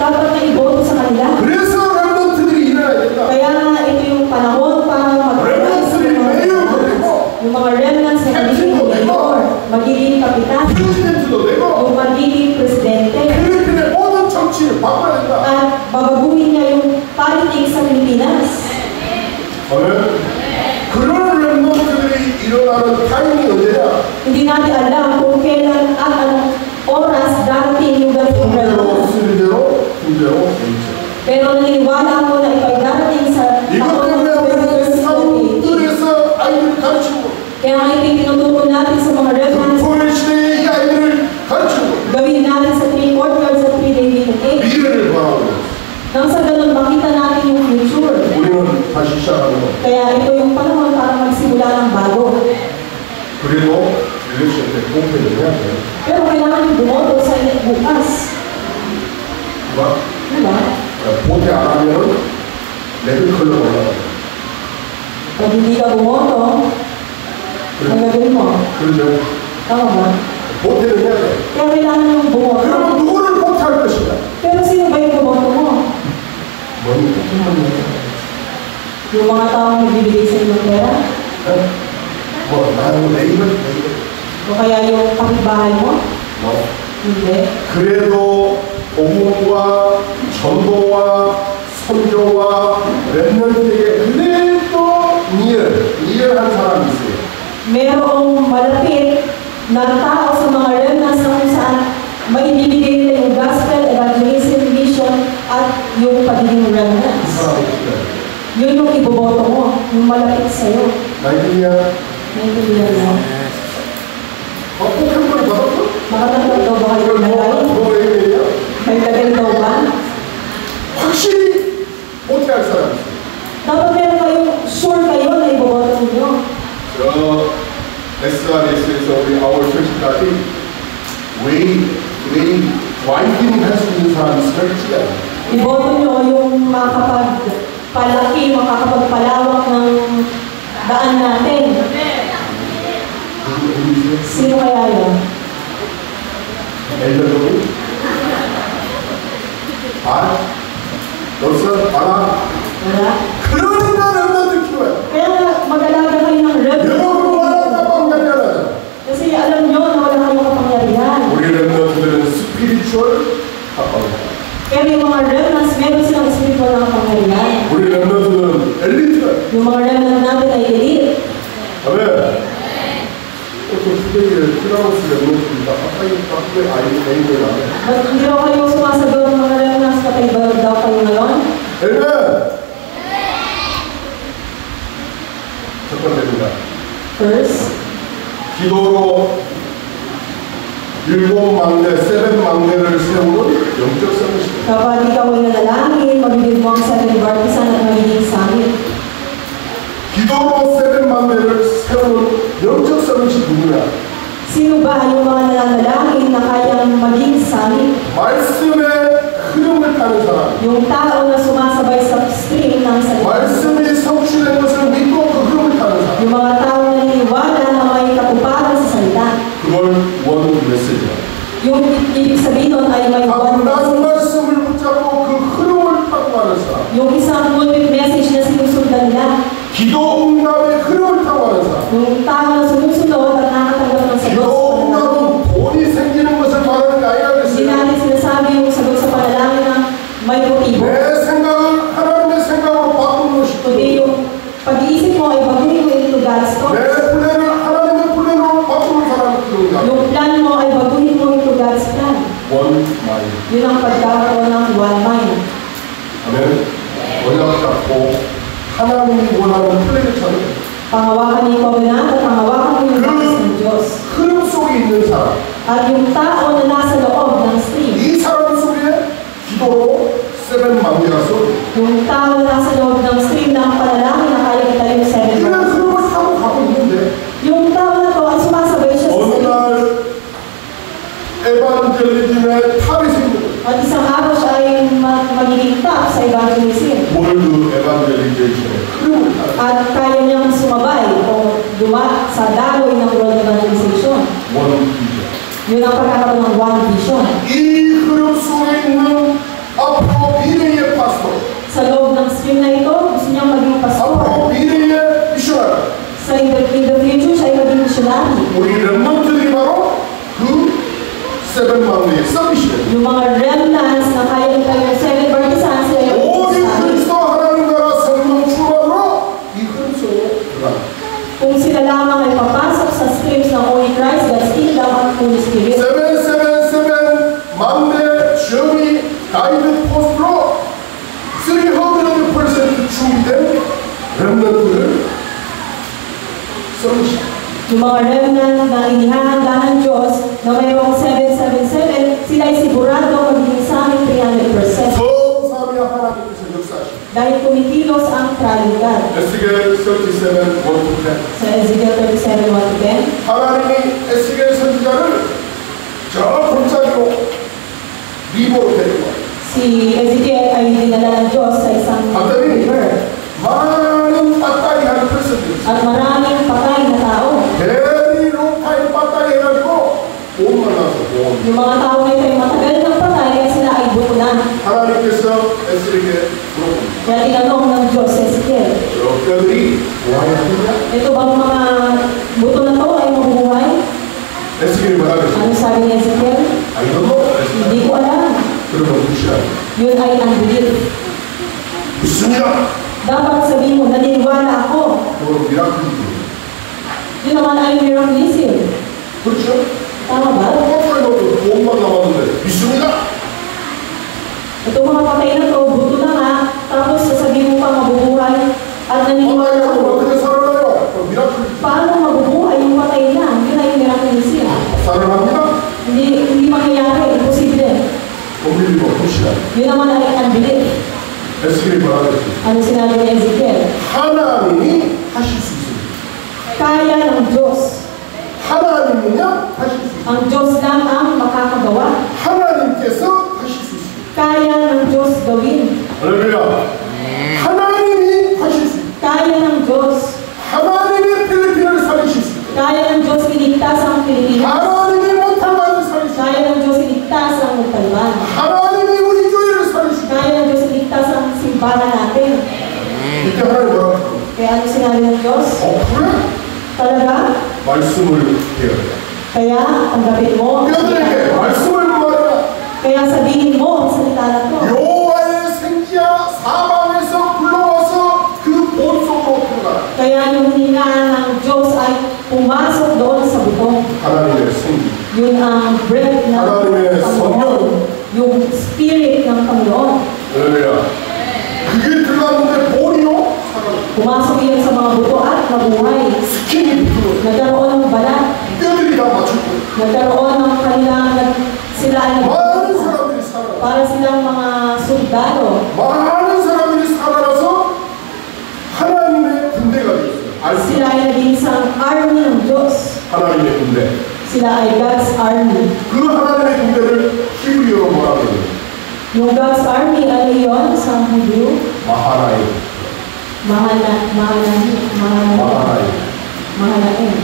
dapat na iboto sa kanila. 그래서 렘넌트들이 일어나야 된다. Kaya ito yung panahon para mag-realize yung mga remnants na magiging mayor, magiging kapitan, 프레지던트도 되고 yung magiging presidente, 필리핀의 모든 정치를 바꿔야 된다. at babaguhin niya yung politics sa Pilipinas. 아멘. 그런 렘넌트들이 일어나는 타이밍이 언제냐? Hindi natin alam kung kailan at anong oras darating yung ganitong 통제로, remnant. 스리대로, 군대로, A죠. Pero naniniwala ako na ito'y darating sa 이것 taon ng 때문에 우리는 2028. 사무들에서 아이들을 가르치고 Kaya ngayon tinuturo natin sa mga remnants, 교회 시대에 이 아이들을 가르치고 gawin natin sa 3/4 sa 그리고 일렉션 때 공표를 해야 돼요. Pero kailangan bumoto sa bukas. diba? Diba? 보태 안 하면 레드 컬러가 올라가요. Pag hindi ka bumoto, ang gagawin mo. 그러죠? Tama ba? 보태를 해야 돼. Kaya kailangan mong bumoto. 그러면 누구를 보태할 것이냐? Pero sino ba yung bumoto mo? 뭔 보태만 해야 돼? Yung mga taong nagbibigay sa inyong pera? 뭐 나는 네이버 O kaya yung kapitbahay mo? 뭐 Hindi. 그래도 복음과 전도와 선교와 렘넌트에게 그래도 니얼한 사람이 있어요. Merong malapit na tao sa mga remnants na kung saan maibibigay nila yung gospel, evangelism, mission, at yung pagiging 이 remnants. 사람이 있어요. Yun yung iboboto mo, yung malapit sa'yo. 나이지리아 Naintindihan mo? 꼭 한 번에 받았어? Makatanggap daw ba kayo ng lagay? 뭐 얘기해요? May lagay daw ba? 확실히 못할 사람이 있어요. Dapat meron kayong sure kayo na iboboto ninyo. 저 SRS에서 우리 아월 철치까지 왜 와이딩 할 수 있는 사람이 설치가 Iboto nyo yung makakapagpalaki, makakapagpalawak ng daan natin. Sino kaya yun? 엘더로이 너서 봐라 Wala? 그러니까 렘넌트 키워요. Kaya mag-alaga kayo ng remnant. 여러분 원하는 방법이잖아. Kasi alam nyo na wala kayong kapangyarihan. 우리 렘넌트들은 스피리추얼 가까워요. Pero yung mga remnants, meron silang spiritual na kapangyarihan. 우리 렘넌트들은 엘리트다. Yung mga remnant natin ay elite. 아멘. 또 후대기를 피라노스 렘넌트가 가까이 아이를 하면 Ba't hindi raw kayo sumasagot ng mga remnants kapag barog daw kayo ngayon? 아멘. 첫 번째입니다. First, 기도로 일곱 막내, 세븐 막내를 세우는 영적 성실입니다. kapag ikaw ay nanalangin, mabibig mo ang seven bartisan at magiging samit. 기도로 세븐 막내를 세우는 영적 성실 누구냐? Sino ba yung mga nananalangin na kayang maging samit? 말씀의 흐름을 타는 사람. Yung tao na sumasabay sa stream ng salita. 말씀이 성취된 것을 믿고 그 흐름을 타는 사람. Yung mga tao na naniniwala na may katuparan sa salita. 그걸 원 메시지야. Yung ibig sabihin nun ay may one 한 message. 말씀을 붙잡고 그 흐름을 타고 가는 사람. Yung isang multi message na sinusundan nila. 기도 응답의 흐름을 타고 가는 사람. Yung tao na sumusunod at nakatanggap ng sagot 기도 sa panalangin. 응답은 돈이 생기는 것을 말하는 게 아니라 Hindi 그랬어요. natin sinasabi yung sagot sa panalangin na may motibo. 내 생각을 하나님의 생각으로 바꾸는 것이 Kundi yung pag-iisip mo ay baguhin mo into God's 내 thoughts. 플랜을 하나님의 플랜으로 바꾸는 사람이 그런가? Yung plan mo ay baguhin mo into God's plan. 원 마인드. Yun ang pagkakaroon ng one mind. 아멘. 원약 잡고 하나님이 원하는 플랜을 찾는 Pangawakan ni Covenant at pangawakan mo yung nais ng Diyos. 흐름 속에 있는 사람. At yung tao na nasa loob ng stream, 이 사람 속에 기도로 세븐 막내가 쏘. yung tao na nasa loob ng stream ng panalangin na kaya kita yung seven 이런 months. 흐름을 타고 가고 있는데 Yung tao na to ay sumasabay siya sa 어느 stream. 날 에반젤리즘의 탑이 생기는 거예요. At isang araw siya ay magiging top sa evangelism. 월드 에반젤리제이션의 흐름을 타고 At kaya niyang sumabay o sa daloy ng world evangelization. 원 비전. Yun ang pagkakaroon ng one vision. 이 흐름 속에 있는 앞으로 미래의 파스토, Sa loob ng stream na ito, gusto niyang maging pastor. 앞으로 미래의 미셔너리. In the future, siya ay maging missionary. 우리 렘넌트들이 바로 그 세븐 막내의 서비스. Yung mga remnants na kaya nila yung seven partisans, sila yung 오직 missionary. 그리스도 하나님 나라 성령 출발로 이 흐름 속에 들어가. Kung sila lamang ay papasok sa streams ng Holy Christ, God's kingdom at Holy Spirit. 세븐 막내 주영이 가이드 포스트로 300% 준비된 렘넌트를 서비스. Yung mga remnant na inihahanda ng Diyos na mayroong 777, sila ay sigurado magiging sa amin 300%. 성삼위 하나님께서 역사하십니다. Dahil kumikilos ang tralidad. 에스겔 37, 1-10. Sa Ezekiel 37, 1-10. 하나님이 에스겔 선지자를 저 골짜기로 리버로 데리고 와요. Si Ezekiel ay dinala ng Diyos sa isang river. 많은 빠따이 하는 person. At maraming patay na tao. very long time 빠따이 해가지고 못 만나서 못. Yung mga tao na ito ay matagal ng patay kaya sila ay bukulan. 하나님께서 에스겔에게 물어봅니다. Kaya tinanong ng Diyos sa Ezekiel, 저 뼈들이 부활하느냐? ito bang mga buto na to ay mabubuhay? 에스겔이 말하겠죠. Ano sabi ni Ezekiel? 아니도 Hindi ko alam. 그러면 무시하고 Yun ay unbelief. 믿습니다. Dapat sabihin mo, naniniwala ako. 그건 미라클이죠. Yun naman ay miraculism. 그렇죠? Tama ba? 뼈들도 몸만 남았는데 믿습니다. Itong mga patay na to, buto na nga, tapos sasabihin mo pa mabubuhay at naniniwala 빠따이하고 ako. 어떻게 살아나요? 미라클. Paano mabubuhay yung patay na? Yun ay miraculism. 살아납니다. Hindi mangyayari, imposible. unbeliever, 무시하고. Yun naman ay unbelief. 에스겔이 말하겠죠. Ano sinabi ni Ezekiel? 하나님이 하실 수 있습니다. Kaya ng Diyos. 하나님이냐 하실 수 있습니다. Ang Diyos lang ang makakagawa. 하나님께서 하실 수 있습니다. Kaya ng Diyos gawin. 할렐루야. 하나님이 하실 수 있습니다. Kaya ng Diyos. 하나님이 필리핀을 살리실 수 있습니다. Kaya ng Diyos iligtas ang Pilipinas. 하나님이 못할만을 살리실 수 있습니다. Kaya ng Diyos iligtas ang Montalban. 하나님이 우리 교회를 살리실 수 있습니다. Kaya ng Diyos iligtas ang simbahan natin. 이때 하나님 뭐라고? Kaya ano sinabi ng Diyos? 그래? Talaga? 말씀을 배워야 돼. Kaya tanggapin mo. 그들에게 말씀을 말해라. Kaya sabihin mo ang salita na to. 여호와의 생기야 사방에서 불러와서 그 본속으로 들어가라. Kaya yung hininga ng Diyos ay pumasok doon sa butong. 하나님의 생기. Yun ang breath ng Halimbawa, Panginoon. Yung spirit ng Panginoon. 할렐루야. 그게 들어갔는데 본이요? 살아나. Pumasok yun sa mga buto at nabuhay. 스킨이 부드러워. Nagkaroon ng balat. 뼈들이 다 맞췄고. Nagkaroon ng kanilang sila ay 많은 사람들이 살아나. para silang mga sundalo. 많은 사람들이 살아나서 하나님의 군대가 되었어요. Sila ay naging isang army ng Diyos. 하나님의 군대. Sila ay God's army. 그 하나님의 군대를 히브리어로 뭐라 그래요? Yung God's army, ano yun sa Hebrew? 마하나임. Mahalain.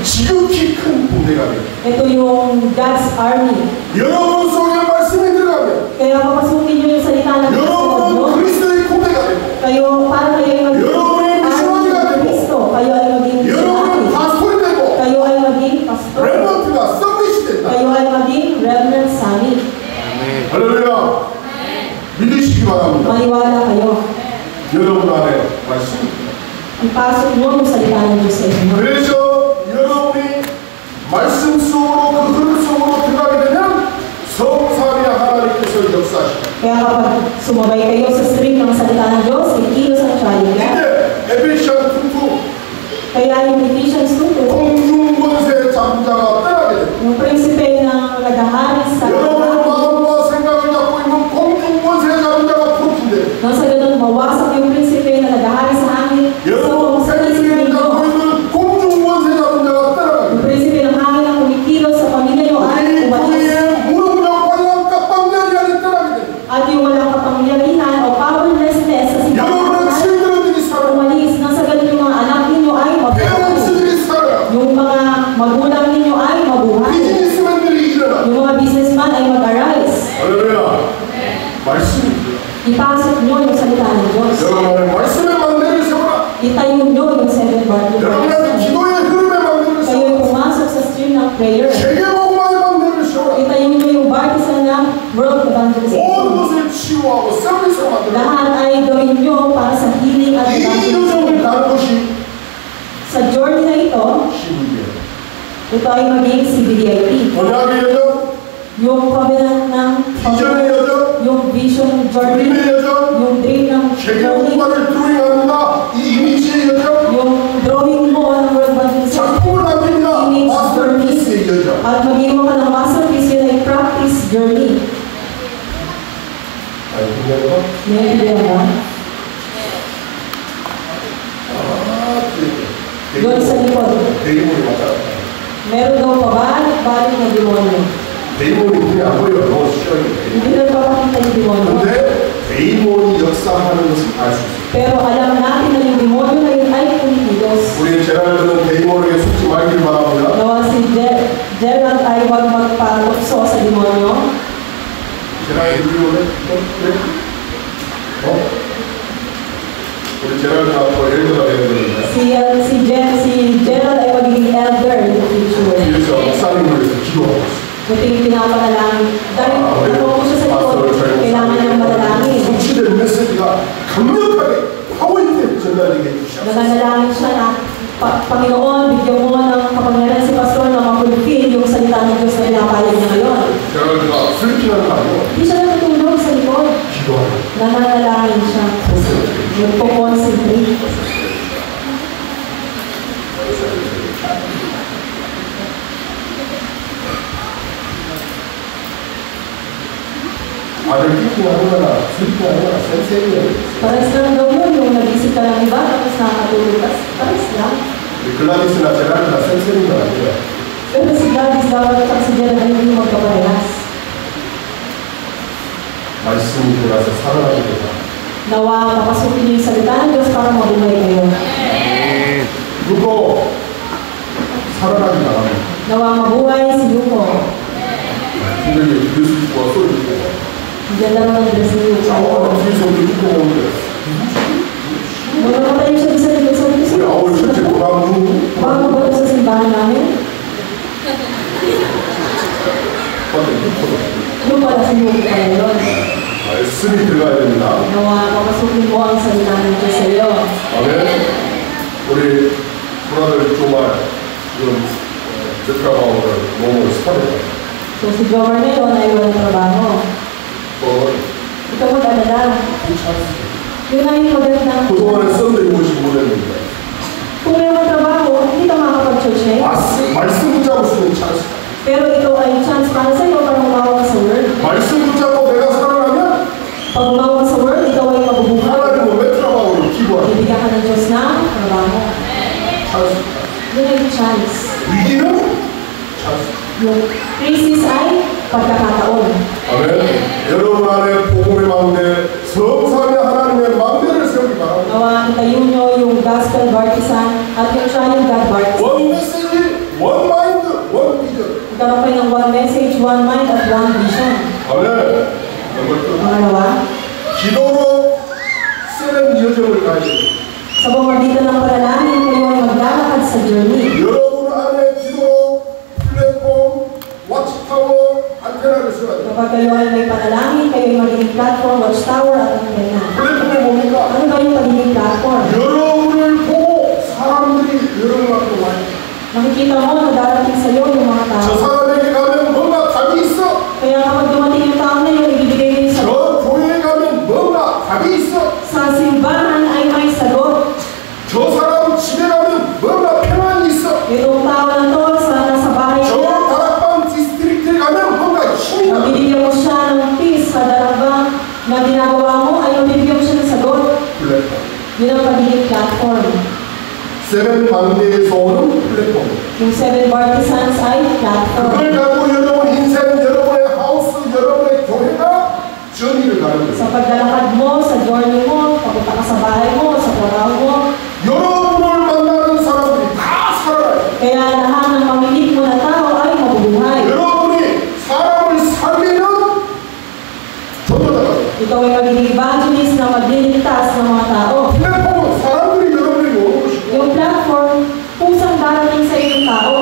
지극히 큰 군대가 돼요. Ito yung God's army. 여러분 속에 말씀이 들어가면 Kaya papasukin nyo yung salita ng Diyos sa 여러분은 Panginoon. 그리스도의 군대가 되고 Kayo, para kayo ay maging 여러분의 army 미션이가 ng 되고 Kristo. Kayo ay maging 여러분은 missionary. 파스토리 되고 Kayo ay maging pastor. 렘넌트가 서밋이 된다. Kayo ay maging remnant summit. 할렐루야. 믿으시기 바랍니다. Maniwala kayo. 여러분 안에 말씀이 있다. Ipasok mo yung salita ng Diyos sa inyo. 그래서 여러분이 말씀 속으로 그 흐름 속으로 들어가게 되면 성삼위 하나님께서 역사하시고 Kaya kapag sumabay kayo sa stream ng salita ng Diyos, ikilos ang Trinity. 이제 에베시안 2 Kaya yung Ephesians 2, 공중권세 잡은 자가 떠나게 됩니다. yung prinsipe ng nagahari sa 여러분의 마음과 생각을 잡고 있는 공중권세 잡은 자가 풀어진대. nang sa ganun mawasak yung prinsipe na nagahari sa hangin. 여러분 So, sa isip 생명을 ninyo, 잡고 있는 공중권세 잡은 자가 떠나게 yung 됩니다. prinsipe ng hangin ang kumikilos sa pamilya nyo ay 우리 umalis. 교회의 무릎력 관람과 빵자리 안에 떠나게 됩니다. At yung walang kapangyarihan o powerlessness sa 여러분의 simbahan 친구들이 살아. umalis. Nang sa ganun yung mga anak ninyo ay mabuhay. 페런츠들이 살아. Yung mga magulang ninyo ay mabuhay. 비즈니스맨들이 일어나. Yung mga businessman ay mag-arise. 할렐루야. 말씀입니다. Ipasok nyo yung salita ng Diyos. 여러분의 말씀의 만대를 세워라. Itayo nyo yung seven bar of 여러분의 prayer. 기도의 흐름의 만대를 Kayo 세워라. pumasok sa stream ng prayer. 세계복음화의 만대를 세워라. Itayo nyo yung baptism ng world 모든 evangelism. 것을 치유하고 서비스로 만들어. Lahat ay gawin nyo para sa healing at 이 evangelism. 여정을 가는 것이 Sa journey na ito, 신이에요. ito ay maging CBDIP. 언약의 여정, Yung covenant ng 비전의 여정, yung vision journey, dream의 여정, yung dream ng journey, 세계복음화를 드로잉합니다. 이 이미지의 여정, yung drawing mo ng world evangelism, 작품을 만듭니다. image journey, 마스터피스의 여정. at mag-iwan ka ng masterpiece, yun ay practice journey. 아니, 그냥 May idea ba? daw pabalik-balik na demonyo. 데이몬이 눈에 안 보여요. 너무 시원해. Hindi nagpapakita yung demonyo. 근데 데이몬이 역사하는 것을 알 수 있어요. Pero alam natin na yung demonyo na yun ay kumikilos. 우리 제라드는 데이몬에게 속지 말길 바랍니다. Nawa si Gerald ay huwag magpatukso sa demonyo. 제라드 우리 오늘 우리 제라드 앞으로 엘더가 되어야 되는데 Si Gerald ay magiging elder in the future. 그래서 목사님을 위해서 기도하고 있어요. Buti yung pinapanalangin. Dahil ano ko siya sa likod, kailangan niyang manalangin. 성취된 메시지가 강력하게 파워있게 전달되게 해주시옵소서. Nananalangin siya na, Panginoon, bigyan mo ng kapangyarihan si Pastor na mapulfil yung salita ng Diyos na pinapayag niya ngayon. 제라드가 슬피는 거 아니고 Hindi siya natutulog sa likod. 기도하고 Nananalangin siya. Nagpo-concentrate. 아들 피팅하거나 슬피하거나 센세이에요. Pares lang daw yun, yung nag-isip ka ng iba, tapos nakatulog ka. Pares lang. 글라디스나 제라드나 센세이는 아니에요. Pero si Gladys dapat at si Gerald ay hindi magkaparehas. 말씀이 들어가서 살아나게 되다. Nawa, mapasukin niyo yung salita ng Diyos para mabuhay kayo. 그리고 살아나기 나가면 Nawa, mabuhay si Yuko. 분명히 들을 수 있고 소리 듣고 Diyan lang ang dress ni Yuko. 뒤에서 우리 듣고 오는데 Nung nakatayo siya sa likod, sabi ko 우리 아울 실제 돌아오는 bago ba ito sa simbahan namin? Yung pala si Yuko pala yun. 말씀이 들어가야 됩니다. Nawa, mapasukin mo ang salita ng Diyos sa iyo. 아멘. 우리 브라더 조말 지금 제트라바오를 너무 스파르다. So si Jomer ngayon ay walang trabaho. Ikaw mag-alala. Yun ay yung magandang 그동안에 썬데이 모시 못했는데 kung may magtrabaho, hindi ka makakapag-church eh. 말씀 붙잡을 수 있는 찬스. Pero ito ay chance para sa iyo para umawa ka sa Word. 말씀 붙잡고 내가 살아나면 Pag umawa ka sa Word, ikaw ay mabubuhay. 하나님은 메트라바오를 기부하는 Bibigyan ka ng Diyos ng trabaho. 찬스. Yun ay chance. 위기는 찬스. Yung crisis ay pagkakataon. 아멘. 여러분 안에 복음의 마음에 성삼위 하나님의 마음대를 세우기 바랍니다. Nawa, itayo nyo yung gospel partisan at yung trial God partisan. 원 메시지, 원 마인드, 원 비전. Ikaw kayo ng one message, one mind, at one vision. 아멘. Pangalawa, 기도로 세는 여정을 가야 됩니다. sa pamamagitan ng panalangin, kayo ay maglalakad sa journey. 여러분 안에 기도로 플랫폼, 와치타워, 안테나를 세워야 됩니다. Kapag kayo ay may panalangin, kayo ay magiging platform, watchtower, at antena. 플랫폼이 뭡니까? Ano ba yung pagiging platform? 여러분을 보고 사람들이 여러분 앞에 와요. Makikita mo na darating sa iyo yung mga 저 tao. 사람에게 가면 뭔가 답이 있어. Kaya kapag dumating yung tao na yun, ibibigay niyo sa 저 교회에 가면 뭔가 답이 있어. sa simbahan ay may sagot. 저 사람 집에 가면 뭔가 평안이 있어. Itong tao na to, nasa bahay 저 niya, 다락방 디스트릭트에 가면 뭔가 힘이 나. mabibigyan mo siya ng peace sa darabang na ginagawa mo, ay mabibigyan mo siya ng sagot. 플랫폼. Yun ang pagiging platform. 세븐 반대에서 오는 플랫폼. Yung seven partisans ay platform. 그걸 갖고 여러분 인생, 여러분의 하우스, 여러분의 교회가 전의를 가는 Sa 거예요. paglalakad mo, sa journey mo, papunta ka sa bahay mo, sa trabaho mo, 여러분을 만나는 사람들이 다 살아나요. kaya lahat ng pamilip mo na tao ay mabubuhay. 여러분이 사람을 살리는 전도자가 돼요. Ikaw ay magiging evangelist na magliligtas ng mga tao. 플랫폼은 사람들이 여러분에게 오는 것이고 Yung platform, pusang darating sa iyong tao.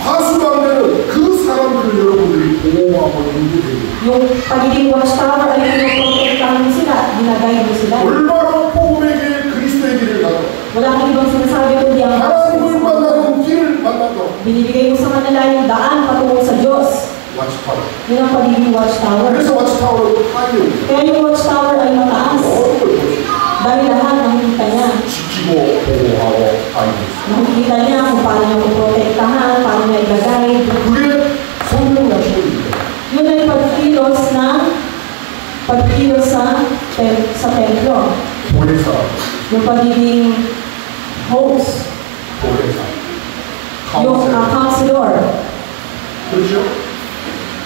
파수방대는 그 사람들을 여러분들이 보호하고 인도해요. Yung pagiging watchtower ay pinoprotektahan mo sila at ginagay mo sila. 얼마나 복음의 길, 그리스도의 길을 가도 Wala kang ibang sinasabi kundi ang 하나님을 만나는 길을 만나도 binibigay mo sa kanila yung daan patungo sa Diyos. 와치타워. Yun ang pagiging watchtower. 그래서 와치타워를 파이어 Kaya yung watchtower ay mataas. 모든 걸 보시고 Dahil lahat nakikita niya. 지키고 보호하고 파이어. Nakikita niya kung paano niya poprotektahan, paano niya i-guide. 그게 성령 약속입니다. Yun ay pagkilos sa templo. 보혜사, Yung pagiging host. 보혜사, Yung 카운셀러, counselor. 그렇죠?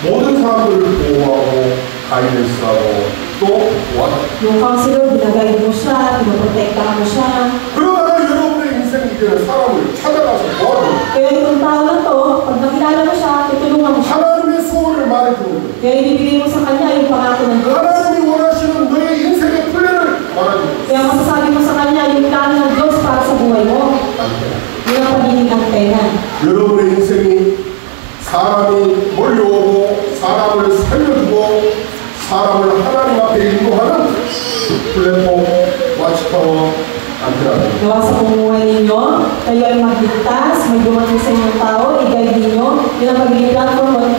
모든 사람들을 보호하고 가이던스하고 또 도와줘. Yung counselor, ginagayad mo siya, pinoprotektahan mo siya. 그러나 여러분의 인생 이제는 사람을 찾아가서 도와줘. Kaya itong tao na to, pag nakilala mo siya, tutulungan mo siya. 하나님의 소원을 말해주는 거예요. Kaya ibibigay mo sa kanya yung pangako ng Diyos. 하나님이 원하시는 너의 인생의 플랜을 말해주는 거예요. Kaya masasabi mo sa kanya yung plano ng Diyos para sa buhay mo. Yun ang pagiging antena. 여러분의 인생이 사람이 몰려오고 사람을 살려주고 사람을 하나님 앞에 인도하는 플랫폼 와치타워 안테나입니다. Gawa sa pumuhay ninyo, kayo ay magligtas, may dumating sa inyong tao, i-guide ninyo. Yun ang pagiging platform ng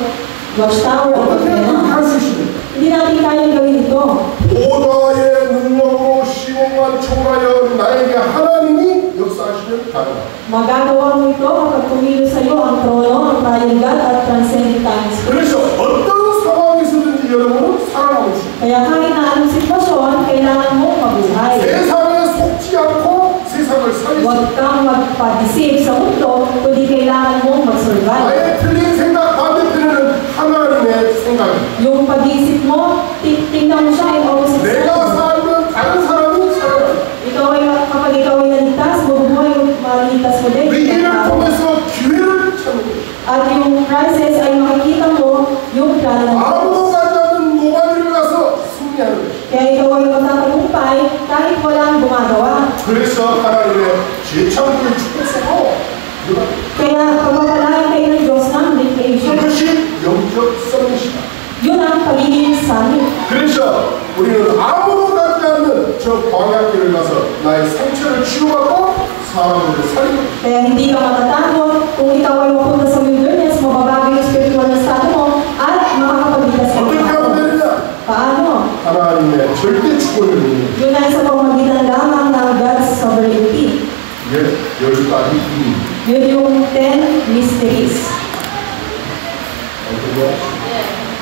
Watchtower o 어떻게 antena. 그렇게 할 수 있습니까? Hindi natin kayang gawin ito. 보좌의 능력으로 시공간 초월하여 나에게 하나님이 역사하시면 가능합니다. Magagawa mo ito kapag tumilo sa iyo ang trono, ang triune God at transcendent times. 그래서 어떤 상황에서든지 여러분은 살아남을 수 있습니다. Kaya kahit na anong sitwasyon, kailangan mong mabuhay. 세상에 속지 않고 세상을 살릴 수 Huwag kang magpa-deceive sa mundo, kundi kailangan mong mag-survive. 나의 틀린 생각 반대편에는 하나님의 생각입니다. Yung pag-iisip mo, tingnan mo siya yung opposite 내가 side. 살면 다른 사람이 살아요. Ikaw ay, kapag ikaw ay naligtas, mabubuhay yung maliligtas mo din. 위기를 통해서 기회를 찾는 거예요. At yung crisis ay makikita mo yung plano ng Diyos. 아무도 가지 않는 노바디를 가서 승리하는 거예요. Kaya ikaw ay magtatagumpay kahit walang gumagawa. 그래서 하나님의 재창조를 축복하고 Kaya pagpapalain kayo ng Diyos ng recreation. 이것이 영적 썸이시다. Yun ang pagiging summit. 그래서 우리는 아무도 가지 않는 저 광야길을 가서 나의 상처를 치유하고 사람들을 살리고 Kaya hindi ka matatakot kung ikaw ay mapunta sa wilderness, mababago yung spiritual na estado mo, at makakapagligtas ka. 어떻게 하면 되느냐? Paano? 하나님의 절대 주권을 믿는 Yun ay sa pamamagitan lamang ng God's sovereignty. 예, 10가지 비밀. Yun yung 10 mysteries. 어떻게?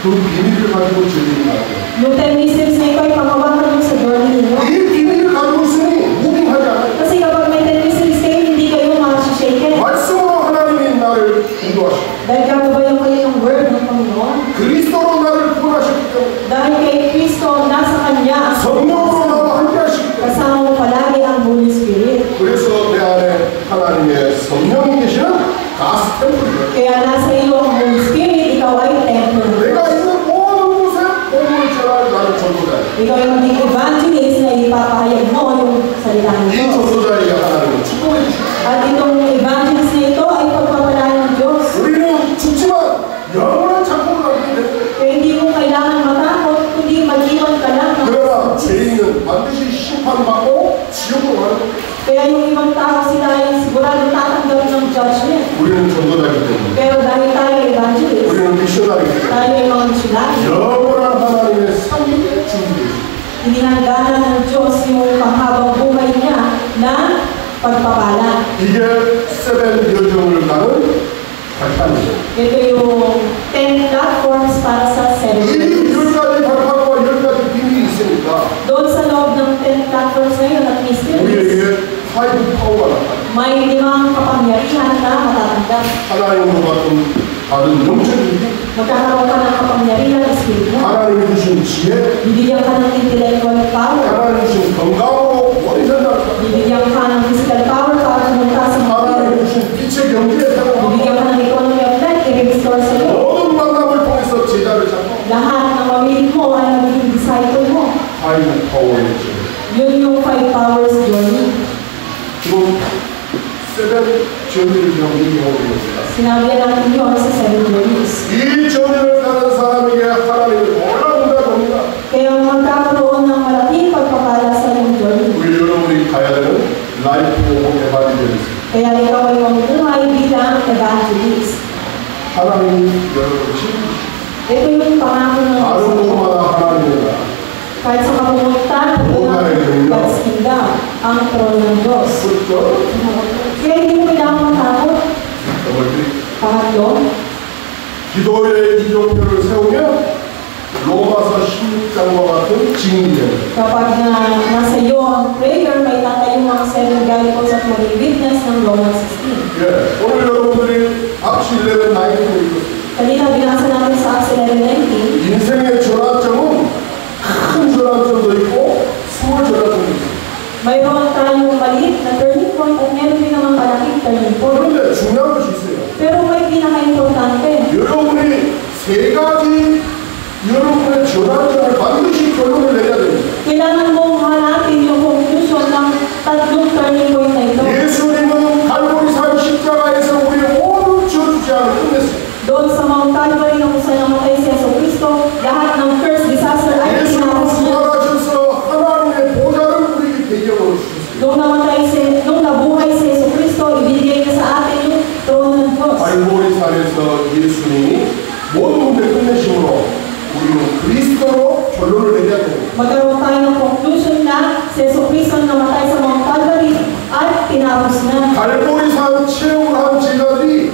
그 비밀을 가지고 즐기는 거예요. Yung 10 mysteries na ito ay panghawakan mo sa journey ninyo. 이 비밀을 가지고 있으니 무빙하지 않아요. Kasi kapag may 10 mysteries kayo, hindi kayo makasishaken. 말씀으로 하나님이 나를 인도하시고 Dahil gababayan kayo ng word ng Panginoon. 그리스도로 나를 구원하셨기 때문에 Dahil kay Kristo, nasa Kanya. 성령으로 나와 함께 하시기 때문에 Kasama mo palagi ang Holy Spirit. 그래서 내 안에 하나님의 성령이 계시는 가스 템플이에요. Kaya nasa iyo ang Holy Spirit, ikaw ay temple ng 내가 Diyos. 있는 모든 곳에 복음을 전할 나는 전도자예요. Ikaw ay maging evangelist na ipapahayag mo yung salita ng 이 Diyos. 전도자에게 하나님은 축복해 주십니다. At itong evangelist na ito ay pagpapalain ng Diyos. 우리는 죽지만 영원한 작품을 남기게 됩니다. Kaya hindi mo kailangan matakot, kundi mag-iwan ka lang ng 그러나 죄인은 반드시 심판받고 지옥으로 가는 겁니다. Kaya yung ibang tao sila ay sigurado tatanggap ng judgment. 우리는 전도자이기 때문에 Pero dahil tayo ay evangelist, 우리는 미셔너리이기 때문에 tayo ay mga misyonary. 영원한 하나님의 삶이 준비되어 있습니다. Inihangganan ng Diyos yung panghabang buhay niya na pagpapala. 이게 세븐 여정을 가는 발판이죠. Ito yung 10 platforms para sa 이 7 days. 10가지 발판과 10가지 비밀이 있으니까 Doon sa loob ng 10 platforms na yun at mysteries, 우리에게 파이브 파워가 나타나요. may 5 kapangyarihan na matatanggap. 하나님으로 받은 영적인 힘, Magkakaroon ka ng kapangyarihan ng Espiritu. 하나님이 주신 지혜, Bibigyan ka ng intellectual power. 하나님이 주신 건강으로 머리 된다. Bibigyan ka ng physical power para pumunta sa mga 하나님이 주신 빛의 경제에 세워 Bibigyan ka ng economy of life, i-restore sa iyo. 모든 만남을 통해서 제자를 잡고 Lahat ng mamili mo ay magiging disciple mo. 파이브 파워였죠. Yun yung 5 powers journey. 지금 세븐 저리를 지금 얘기하고 있습니다. Sinabi natin yun sa 7 journeys. 이 저리를 가는 사람에게 하나님이 놀라운 가 봅니다. Kaya magkakaroon ng malaking pagpapala sa iyong journey. 우리 여러분이 가야 되는 라이프 에반젤리스트. Kaya ikaw ay mamuhay bilang evangelist. 하나님 여러분을 지키시고 Ito yung pangako ng 다른 Diyos. 곳마다 하나님이다. Kahit sa kapumunta, God's kingdom, ang trono ng Diyos. 그렇죠? Kaya hindi mo kailangan matakot. Pangatlo, 기도의 이종표를 세우면 로마서 16장과 같은 증인이 됩니다. kapag nasa iyo ang prayer, may tatayo ang 7 Gospels at maging witness ng Romans 16. 예, 오늘 여러분들이 앞 Acts 11:19에 있었습니다. Kanina binasa natin sa Acts 11:19. 인생의 전환점은 큰 전환점도 있고 스몰 전환점도 있습니다. Mayroon tayong maliit na turning point at meron din naman malaking turning point. 그런데 중요한 것이 있어요. Pero may pinaka-importante. 여러분이 세 가지 여러분의 전환점을 반드시 결론을 내야 됩니다. Kailangan mong hanapin yung conclusion ng tatlong turning point na ito. 예수님은 갈보리산 십자가에서 우리의 모든 저주장을 끝냈어요. Doon sa Mount Calvary na kung saan namatay si Yeso Cristo, lahat ng curse, disaster ay 예수님은 tinapos niya. 부활하셔서 하나님의 보좌를 우리에게 배경으로 주셨어요. Nung nabuhay si Yeso Cristo, ibigay niya sa atin yung trono ng Diyos. 갈보리산에서 예수님이 모든 문제 끝내심으로 우리는 그리스도로 결론을 내려야 됩니다. Magkaroon tayo ng conclusion na si Yeso Cristo namatay sa Mount Calvary at tinapos na. 갈보리산 체험을 한 제자들이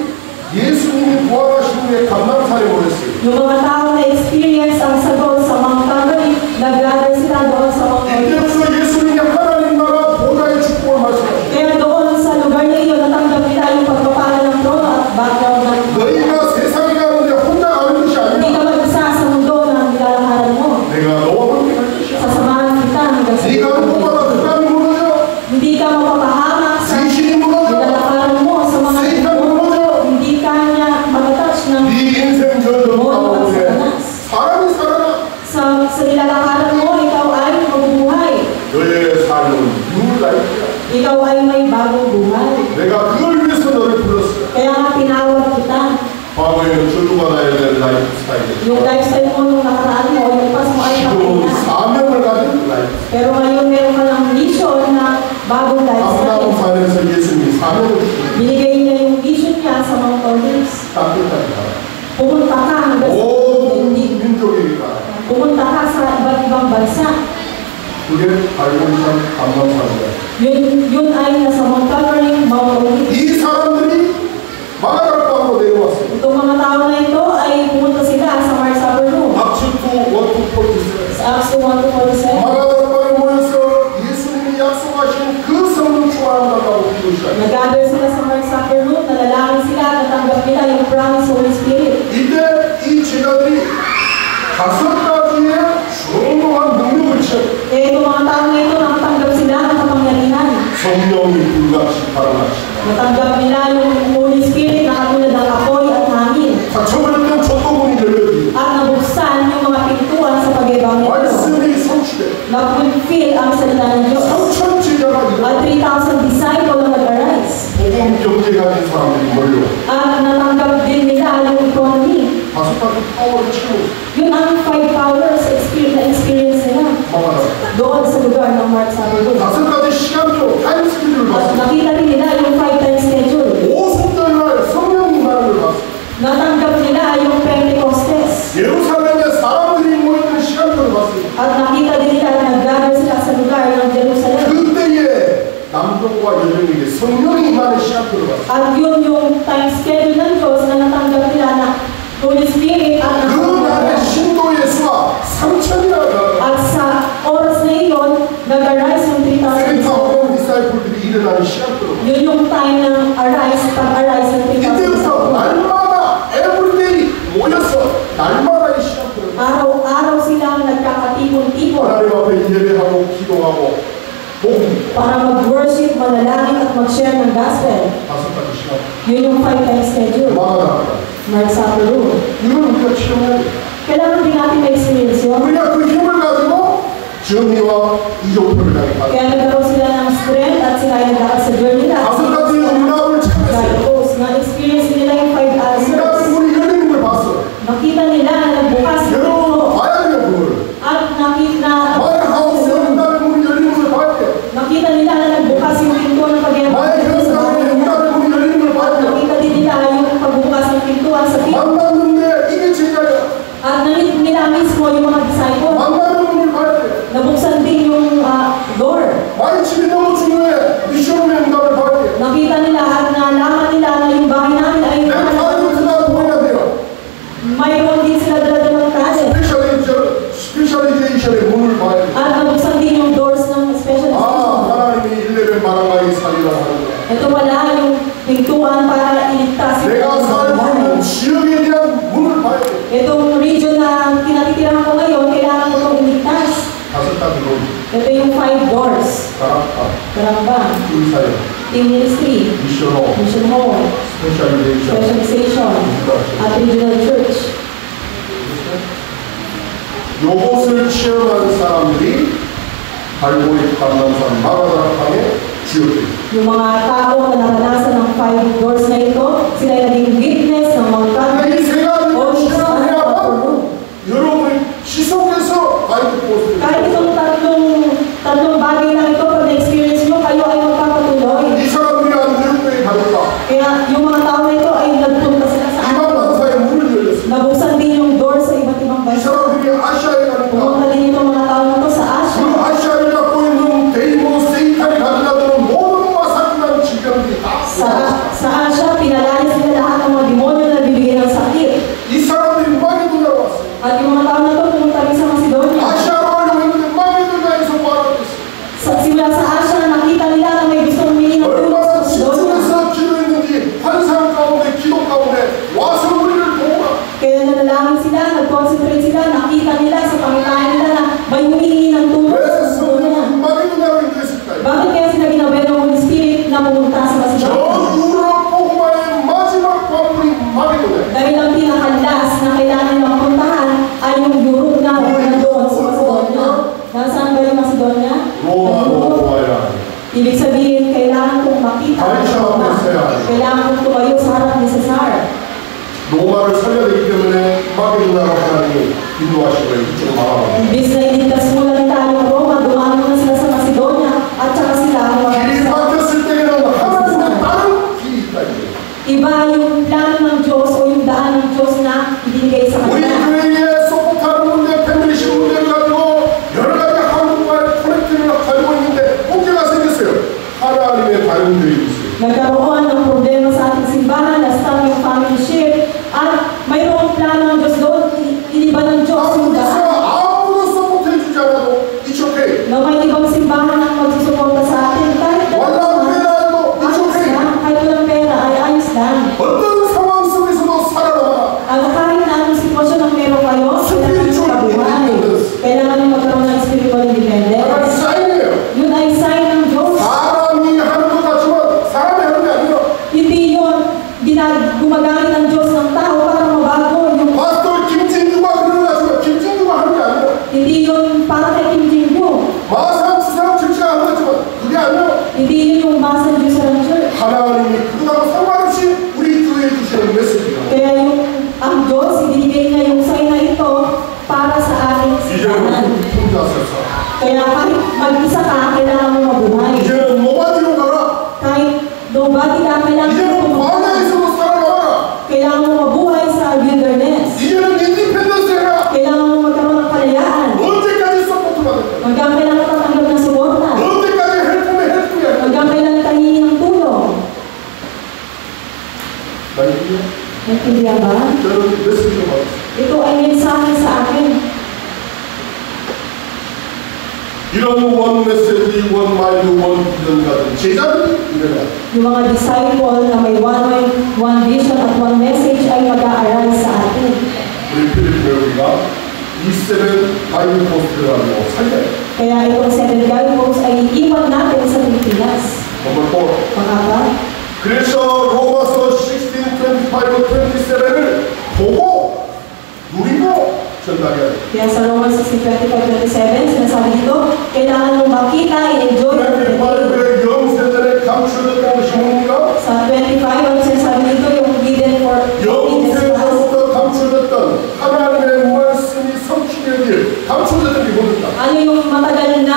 예수님이 부활하신 후에 감람산에 모였어요. Yung mga tao na experience ang sagot sa Mount Calvary, nag-gather sila doon sa Mount Calvary. 이때부터 예수님이 하나님 나라 보좌의 축복을 말씀하셨어요. Kaya doon sa lugar na iyon, natanggap nila yung pagpapala ng trono at background ng 너희가 세상에 가는데 혼자 가는 것이 hindi 아니라 ka mag-isa sa mundo na nilalakaran mo. 내가 너와 함께 갈 것이야. Sasamahan kita hanggang sa 네가 하는 것마다 흑암이 무너져, hindi ka mapapahamak sa 귀신이 무너져, nilalakaran mo sa mga 세상 무너져. hindi ka niya mag-touch ng 네 인생 저주 mono at 가운데 satanas. 사람이 살아나. Sa nilalakaran mo, ikaw ay mabubuhay. 너의 삶은 new life야. Ikaw ay may bagong buhay. 내가 그걸 위해서 너를 불렀어. Kaya nga tinawag kita. 과거에는 저주받아야 될 라이프 스타일이야. Yung lifestyle mo nung nakaraan mo, yung pas mo ay patay 지금은 na. 사명을 가진 라이프. Pero ngayon meron ka ng vision na bagong lifestyle. 감람산에서 예수님이 사명을 주시고 Binigay niya yung vision niya sa Mount Olives. 땅끝까지 가. Pumunta ka hanggang sa 모든 hindi. 민족에게 가. Pumunta ka sa iba't ibang bansa. 그게 갈보리산 감람산이다. Yun ay nasa Mount Calvary, Mount Olives. 이 사람들이 마가다락방으로 내려왔어요. Itong mga tao na ito ay pumunta sila sa Mark's Upper Room. 악수 2, 1, 2, 4, Sa Acts 2:1-4. 마가다락방에 모여서 예수님이 약속하신 그 성령 충만한다고 기도시작해요. Nag-gather sila sa Mark's Upper Room, nalalangin sila, natanggap nila yung promise Holy Spirit. 이때 이 제자들이 5가지의 중요한 능력을 취해요. Kaya itong mga tao na ito, nakatanggap sila ng kapangyarihan. 성령이 불같이 발언하시고 Natanggap nila yung Holy Spirit na katulad ng apoy at hangin. 닫혀버렸던 천도문이 열려지고 At nabuksan yung mga pintuan sa pag-ebanghelyo. 말씀이 성취돼 Na-fulfill ang salita ng Diyos. 3천 제자가 At 3,000 disciples ang nag-arise. 복음 경제 가진 사람들이 몰려 At natanggap din nila yung economy. 5가지 파워를 채우고 Yun ang 5 powers experience nila. 마가다락 Doon sa lugar ng Mark's Upper Room. 5가지 시간표 타임 스케줄을 At 봤어요. nakita din nila yung 5-time schedule. 오순절날 성령 임하는 걸 봤어요. Natanggap nila yung Pentecostes. 예루살렘에 사람들이 모이는 시간표를 봤어요. At nakita din nila na nag-gather sila sa lugar ng Jerusalem. 그때에 남동과 여정에게 성령이 임하는 시간표를 봤어요. At yun yung time schedule ng Diyos na natanggap nila na Holy Spirit at 그 날의 신도의 수가 3천이라고 at sa oras na iyon, nag-arise yung 3,000. 세리타오는 디사이플들이 일어나는 시간표를 봤어요. Yun yung time ng pag-arise ng 3,000. 이때부터 날마다 everyday 모여서 날마다 이 시간표를 Araw-araw silang nagkakatipon-tipon 하나님 앞에 예배하고 기도하고 복음 para mag-worship, manalangin at mag-share ng gospel. 5가지 시간 Yun yung 5-time schedule. 마가다락 Mark's Upper Room. 이걸 우리가 체험해야 돼. Kailangan din natin ma-experience yun. 우리가 그 힘을 가지고 정의와 이종표를 향해 가자. Kaya nagkaroon sila ng strength at sila ay nagkakad sa journey na. 5가지 응답을 찾았어요. Tapos, na-experience nila yung 5 answers. 응답의 문이 열리는 걸 봤어. Nakita nila na nagbukas yung 여러분 pinto. 봐야 돼요 그걸. At nakita 마이하우스 응답의 문이 열리는 걸 봐야 돼. nakita nila na nagbukas yung pinto ng pag-ebanghelyo 마이 sa 현상에 bahay. 응답의 문이 열리는 걸 봐야 돼. Nakita din nila yung pagbukas ng pintuan sa pinto. 만났는데 이게 제자야. At namit nila mismo yung mga disciple. 만나는 문을 봐야 돼. Nabuksan din yung door. 마이 집이 너무 중요해. 미션의 응답을 봐야 돼. Nakita nila at nalaman nila na yung bahay namin ay 내 가족이 그날 보여야 돼요. mayroon din sila dala-dalang talent. 스페셜리제이션의 문을 봐야 돼. At nabuksan din yung doors ng special 아, education. 하나님이 일레벨 마라마이 살리라고 하는 거야. Ito pala yung pintuan para iligtas yung 내가 mga 살고 Itong region na kinatitirahan ko ngayon, kailangan ko itong iligtas. 다섯 가지 로 Ito yung 5 doors. 다락방, Karamba, 팀사역, team ministry, 미션홈, mission hall, 스페셜리제이션, specialization, at regional church. 요것을 체험한 사람들이 발골이 감남산 마가다락방의 주역들입니다. Yung mga tao na naranasan ng 5 doors na ito, sila ay naging witness ng mga 이 세 가지를 o 체험해야만 여러분의 지속해서 가이드 포스트를 kahit itong tatlong bagay na ito, pag na-experience nyo, kayo ay magpapatuloy. 이 사람들이 안 되는 왜 가니까 Kaya yung mga tao na ito ay nagpunta sila sa 이방 atin. 만사에 문을 열렸습니다. Nabuksan din yung door sa iba't ibang 이 bansa. 사람들이 아시아에 가니까 Pumunta din itong mga tao na ito sa 그 Asia. 아시아를 갖고 있는 데이몬 세이탄이 가져다주는 모든 마사기란 질병들이 다 Sa Asia, pinalanis nila lahat ng mga demonyo na bibigyan ng sakit. 이 사람들이 마게도냐로 왔어요. At yung mga tao na ito, pumunta rin sa Macedonia. 아시아로 가려고 했는데 마게도냐에서 말하겠어요. Simula sa Asia, nakita nila na may gustong humingi ng tulong sa 얼마나 Macedonia. 집중해서 기도했는지 환상 가운데 기도 가운데 와서 우리를 도우라. Kaya nanalangin sila, nag-concentrate sila, nakita nila sa pangitain nila na may humingi ng tulong 왜 sa Macedonia. 마게도냐로 인도했을까요? Bakit kaya sila ginawa ng Holy Spirit na pumunta sa 저 Macedonia? 유럽 복음화의 마지막 관문이 마게도냐. Dahil ang pinakalas na kailangan nilang puntahan ay yung Europe na doon sa Macedonia. Nasaan ba yung Macedonia? 로마로 와야 해. Ibig sabihin, kailangan kong makita ang Roma. Kailangan kong tumayo sa harap ni Cesar. 로마를 살려야 되기 때문에 마게도냐로 하나님이 인도하시고 이쪽으로 막아버려요. Imbis na iligtas mula ng tayo ng Roma, dumano na sila sa Macedonia at saka sila ang 길이 mga 막혔을 때에는 하나님의 다른 길이 있다 이거예요. iba yung plano ng Diyos o yung daan ng Diyos na ibigay sa 우리 kanila. 교회에 소프트하는 문제, 패밀리십 문제를 가지고 여러 가지 한국과의 커넥팅을 가지고 있는데 문제가 생겼어요. 하나님의 다른 교회에 있어요. Nagkaroon ng problema sa ating simbahan, na-stop yung family ship, at mayroong plano ng Diyos doon, iniba ng Diyos yung 한국에서 daan. 아무도 서포트해주지 않아도 it's okay. Na may ibang simbahan ang magsusuporta sa atin, kahit walang pera mo, it's ayos okay. lang, kahit walang pera ay ayos lang. 어떤 상황 속에서도 살아남아라. At kahit na anong sitwasyon ang meron kayo, kailangan nyo mabuhay. Kailangan nyo magkaroon ng spiritual 하나님 independence. 사인이에요. Yun ay sign ng Diyos. 사람이 하는 것 같지만 사람이 하는 게 아니라 Hindi yun gumagamit ng Diyos ng tao para mabago yung 파스터 김진주가 그러는 것 같지만 김진주가 하는 게 아니라 hindi yun para kay Kim Jin-gyu. 마상 수상 철치가 하는 것 같지만 그게 아니라 Hindi yun yung basa ng Diyos sa church. 하나님이 그거하고 상관없이 우리 교회에 주시는 메시지예요. Kaya ang Diyos, ibinigay niya yung sign na ito para sa ating simbahan. 이제는 혼자 서서 Kaya kahit mag-isa ka, kailangan mo mabuhay. 이제는 노바디로 가라. Kahit nobody ka, kailangan mo 이제는 mabuhay. 광야에서도 살아남아라. Kailangan mo mabuhay sa wilderness. 이제는 인디펜던스 해라. Kailangan mo magkaroon ng kalayaan. 언제까지 서포트 받을까? Hanggang kailan ka tatanggap ng suporta. 언제까지 헬프면 헬프야. Hanggang kailan ka hihingi ng tulong. 나이요? Naintindihan ba? 저는 메시지 좀 받았어요. Ito ay mensahe sa akin. 이런 원 메시지, 원 마인드, 원 비전 같은 제자들이 일어나. Yung mga disciple na may one vision at one message ay mag-aaral sa atin. 우리 필리핀 우리가 E7 바이블 포스트라고 살려요. Kaya itong 7 guideposts ay iwan natin sa Pilipinas. 넘버 4. Pangapa, 그래서 로마서 16, 25, 27을 보고 누리고 전달해야 돼요. kaya sa Romans 16:25-27, sinasabi dito, kailangan mong makita, i-enjoy ang 그런데 day. 바이블의 영세전에 감추어졌던 것이 뭡니까? Sa 25, ang sinasabi dito, yung hidden for hidden class. 영세전부터 감추어졌던 하나님의 말씀이 성취되는 길 감추어졌던 게 뭡니까? Ano yung matagal na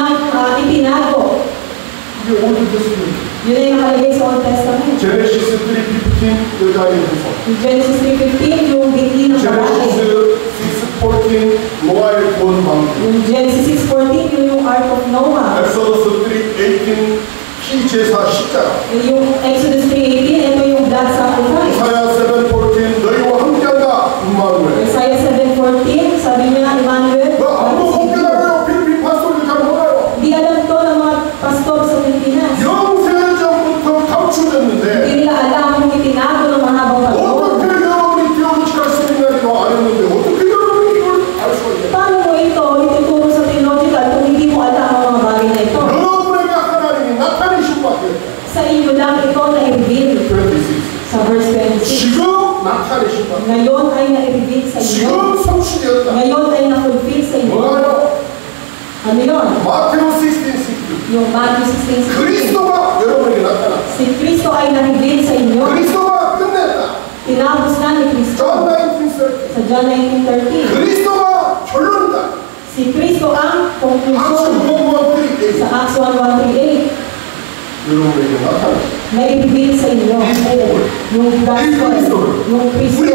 itinago? 이게 올드 테스트입니다. Yun ay nakalagay sa Old Testament. 제네시스 3:15 여자의 후손, Yung Genesis 3:15, yung binhi ng babae. 제네시스 6:14 노아의 구원 방법, Yung Genesis 6:14, yun yung Ark of Noah. 엑소더스 3:18 피제사 십자가, Yung Exodus 3:18, ito yung blood sacrifice. 이사야 7:14 너희와 함께한다 임마누엘. Isaiah 7:14, sabi niya, Emmanuel, 너 아무도 못 깨달아요. 필리핀 파스토를 잘 몰라요. di alam to ng mga pastor sa Pilipinas. 영세전부터 감추어졌는데 Hindi nila alam yung itinago ng mahabang panahon. 어떻게 여러분이 뛰어붙일 수 있냐고 안 했는데 어떻게 Ngayon ay na-reveal sa inyo. 지금 성취되었다. Ngayon ay na-fulfill sa inyo. 뭐가요? Ano yun? 마테오 16:16. Yung Matthew 16:16. 그리스도가 여러분에게 나타났다. Si Kristo ay na-reveal sa inyo. 그리스도가 끝냈다. Tinapos na ni Kristo. John 19:30. Sa John 19:13. 그리스도가 결론이다. Si Kristo ang 악수 conclusion. 무엇들이 Sa Acts 1:1-3-8. 여러분에게 나타났다. Na-reveal sa inyo. Yung gospel. Yung Kristo.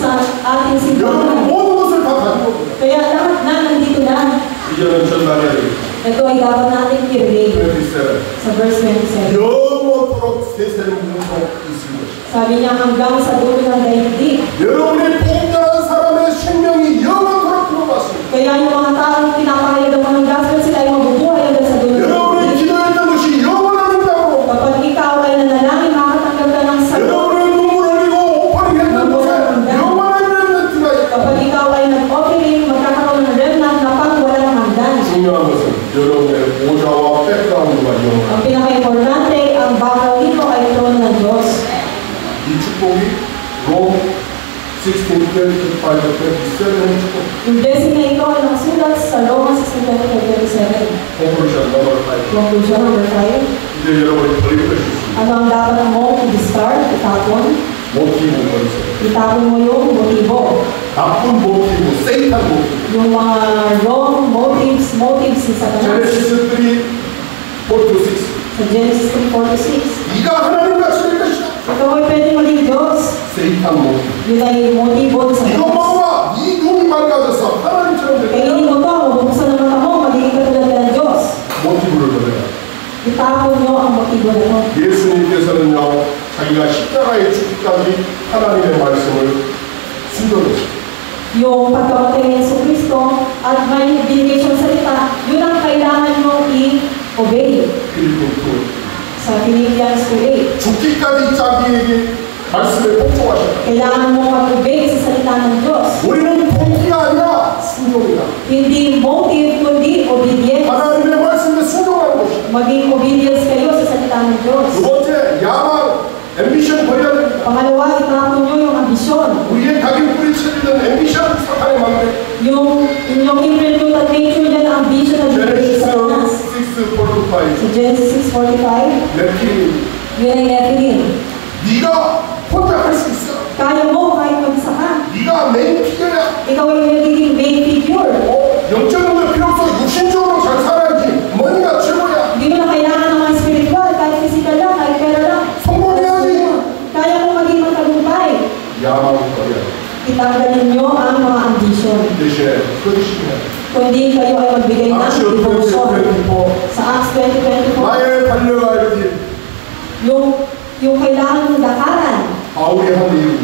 Sa ating 여러분 simbahan. 모든 것을 다 가지고 있다. Kaya lahat na nandito na. 이제는 전달해야 돼. Ito ay dapat natin i-relate 27. sa verse 27. 영원토록 세세는 무속 있습니다. Sabi niya hanggang sa dulo ng daigdig. 여러분이 복종한 사람의 생명이 영원토록 들어갔습니다. Kaya yung mga taong pinapahayag ng mga gospel, sila ay mabubuhay hanggang sa dulo ng 여러분이 daigdig. 기도했던 것이 영원하다고. Kapag ikaw ay nanalangin, makakatanggap ka ng sagot. 여러분의 눈물 흘리고 오빠를 했던 것에 영원한 렘넌트가 있다. Kapag ikaw ay nag-operate, magkakaroon ng remnant na pang walang hanggan. 중요한 것은 여러분의 보좌와 백그라운드가 영원하다. Ang pinaka-importante, ang background nito ay trono ng Diyos. 이 축복이 롬 16:25-27의 축복. Yung blessing na ito ay nakasulat sa Roma 16:27. conclusion number 5. Conclusion number 5. 이제 여러분이 버릴 것이 있습니다. Ano ang dapat mo i-discard, itapon? 모티브 버리세요. Itapon mo yung motibo. 나쁜 모티브, 세이탄 모티브. Yung mga wrong motives ni Satanas. 제네시스 3:4-6. Sa Genesis 3:4-6. 네가 하나님 같이 될 것이다. Ikaw ay pwede maging Diyos. 세이탄 모티브. Yun ay motibo ni 이거 Satanas. 먹어봐. 네 눈이 맑아져서 하나님처럼 될 거야. Kainin mo to, mabubuksan ng mata mo, magiging katulad ka ng Diyos. 모티브를 버려라. Itapon nyo ang motibo na to. 예수님께서는요, 자기가 십자가에 죽기까지 하나님의 말씀을 순종했어요. Yung pagkamatay ni Yesu Cristo at may binigay siyang salita, yun ang kailangan mong i-obey. 필리핀 2. Sa Philippians 2:8. 죽기까지 자기에게 말씀에 복종하셨다. Kailangan mo mag-obey sa salita ng Diyos. 우리는 동기가 아니라 순종이다. Hindi motive, kundi obedience. 하나님의 말씀에 순종하는 것이다. Maging obedience kayo sa salita ng Diyos. 두 번째, 야망, 앰비션 버려야 됩니다. Pangalawa, itapon nyo yung ambisyon. 우리의 각인 뿌리쳐지는 앰비션 사탄의 맘에 Yung inyong inbreak at nature yan, ang ambition na binigay sa Satanas. 제네시스 6:45. Sa Genesis 6:45, nephilim. yun ay Nephilim. 네가 혼자 할 수 있어. Kaya mo kahit mag-isa ka. 네가 메인 피겨야. Ikaw ay nagiging main figure. 영적인 걸 필요 없어. 육신적으로 잘 살아야지. 머니가 최고야. Hindi mo na kailangan ng mga spiritual, kahit physical lang, kahit pera lang. 성공해야지. Kaya mo maging magtagumpay. 야망을 버려야 돼. Itanggalin nyo ang mga ambition. 대신에 헌신해야 돼. Kundi kayo ay magbigay ng 악시 devotion. 20:24. Sa Acts 20:24, 나의 달려갈 길. yung kailangan mong dakaran, 바울이 한 이유.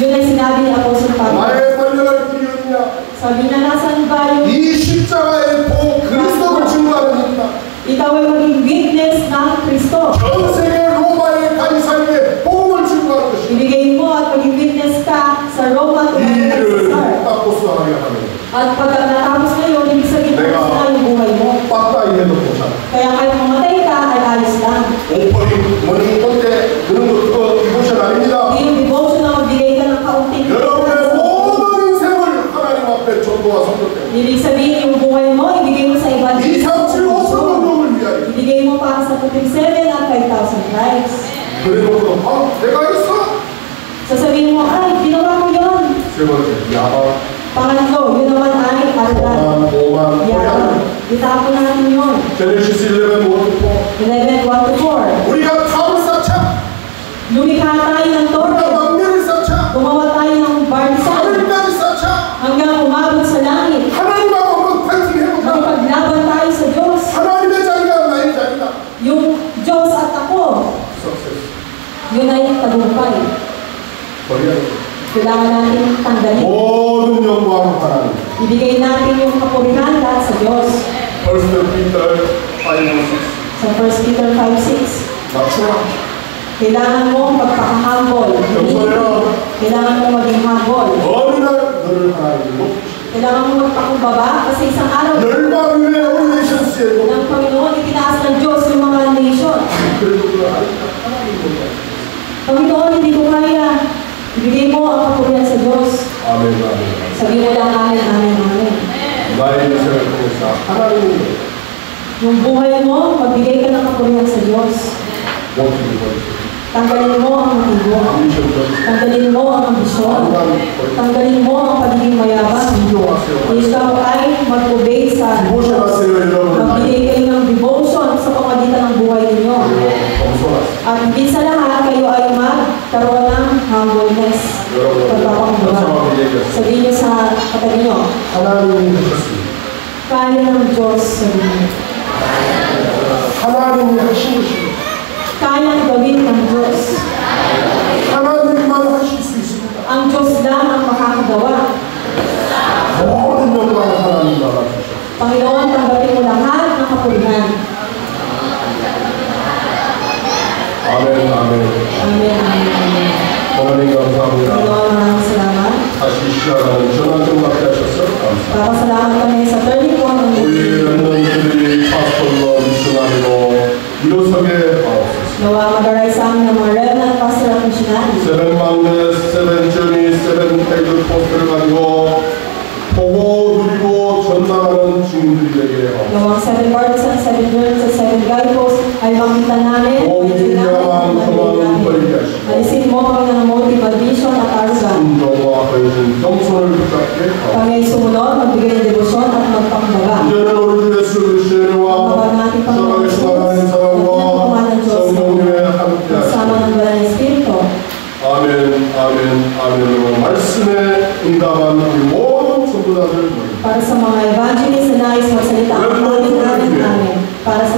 yun ay sinabi ni Apostle Pablo. 나의 달려갈 길이 어디냐? Sabi na, nasan ba yung 이 십자가의 복 그리스도를 증거하는 일이다. ikaw ay maging witness ng Kristo. 전 세계 로마의 가이사에게 복음을 증거하는 것이다. Ibigay mo at maging witness ka sa Roma 이 at 일을 Caesar. 빡고스하게 하는 거다. At pag natapos ngayon, ibig sabihin 내가 tapos na yung buhay mo. 빠따이 해도 괜찮아. Kaya kahit mamatay ka, ay ayos lang. 오퍼링, 머니, 꼰대 그런 거 그거 이보션 아닙니다. Hindi yung devotion na magbigay ka ng kaunting. 여러분의 모든 인생을 하나님 앞에 전도와 선교 때문에 Ibig sabihin yung buhay mo, ibigay mo sa iba. 2, 3, 7, 5천 명을 위하여 Ibigay mo para sa 47 at 5,000 lives. 그래놓고도 내가 했어. Sasabihin mo, ay, ginawa ko yun. 세 번째, 야망, Pangatlo, yun naman ay arugan. 오만, Yan. Itapon natin yun. 제네시스 11, 1-4. 11:1-4. 우리가 탑을 쌓자. Lumikha tayo ng 우리가 torre. 막내를 쌓자. Gumawa tayo ng barsan 하늘까지 쌓자. hanggang umabot sa langit. 하나님하고 한번 파이팅 해보자. Makipaglaban tayo sa Diyos. 하나님의 자리가 나의 자리다. Yung Diyos at ako, Success. yun ay tagumpay. 버려야 돼. Kailangan natin tanggalin. 모든 영광 하나님. Ibigay natin yung kapurihan lahat sa Diyos. 1 Peter 5:6. Sa 1 Peter 5:6. 맞추라. Kailangan mo magpaka-humble. Kailangan mo maging humble. 어느 날 너를 하나님 높이시고 Kailangan mo magpakumbaba kasi isang araw 열방 위에 오리네이션스에 ng Panginoon, itinaas ng Diyos yung mga nation. 그래도 그 아름다운 하나님 보다 Panginoon, hindi ko kaya. Ibigay mo ang kapurihan 아멘. Sabi mo lang amen, amen, amen. 나의 인생을 통해서 하나님이 Yung buhay mo, magbigay ka ng kapurihan sa Diyos. 모든 것을 Tanggalin mo ang motibo. ambition을 Tanggalin mo ang ambisyon. Tanggalin mo ang pagiging mayabang. 신종하세요. Ikaw ay mag-obey sa Diyos. 디보션하세요 여러분. Magbigay kayo ng devotion sa pamagitan ng buhay ninyo. 그리고 겸손하세요. At higit sa lahat, kayo ay magkaroon ng humbleness. 여러분 Pagpapakumbaba. 감사하게 얘기했어요. Sabihin niyo sa katabi niyo, 하나님이 하셨습니다. kaya ng Diyos. Sabihin niyo. 하나님이 하신 것입니다. Kayang gawin ng Diyos. 하나님만 하실 수 있습니다. Ang Diyos lang ang makakagawa. 모든 영광 하나님 나라 주셨습니다. Panginoon, tanggapin mo lahat ng kapurihan. 아멘 아멘. Amen, amen, amen. 하나님 감사합니다. Panginoon, maraming salamat. 다시 시작하는 전환 좀 갖게 하셔서 감사합니다. Papasalamat kami sa 31 ng 우리 랩런트들이 파스터로 미셔나리로 일어서게 하옵소서. Nawa mag-aray sa amin ng mga remnant pastor at missionary. 세븐 망대, 세븐 저니, 세븐 태그 포스트를 가지고 보고 누리고 전달하는 증인들이 되게 하옵소서. Nawang 7 partisans, 7 journals, at 7 guideposts ay makita namin, 오직 야만 그만 버리게 하시고 alisin mo kami ng motive, vision at aruga. 순종과 헌신, 겸손을 붙잡게 하옵소서. Kami ay sumunod, magbigay ng debosyon at magpakbaga. 이제는 우리 주 예수 그리스도의 은혜와 살아계신 하나님의 사랑과 성령님의 함께 Kasama 하시고 ng Banal na Espiritu. 아멘 아멘 아멘으로 말씀에 응답한 우리 모든 성도자들 모입니다. Para sa mga evangelist na nais magsalita ang amin, amin, amin. Para sa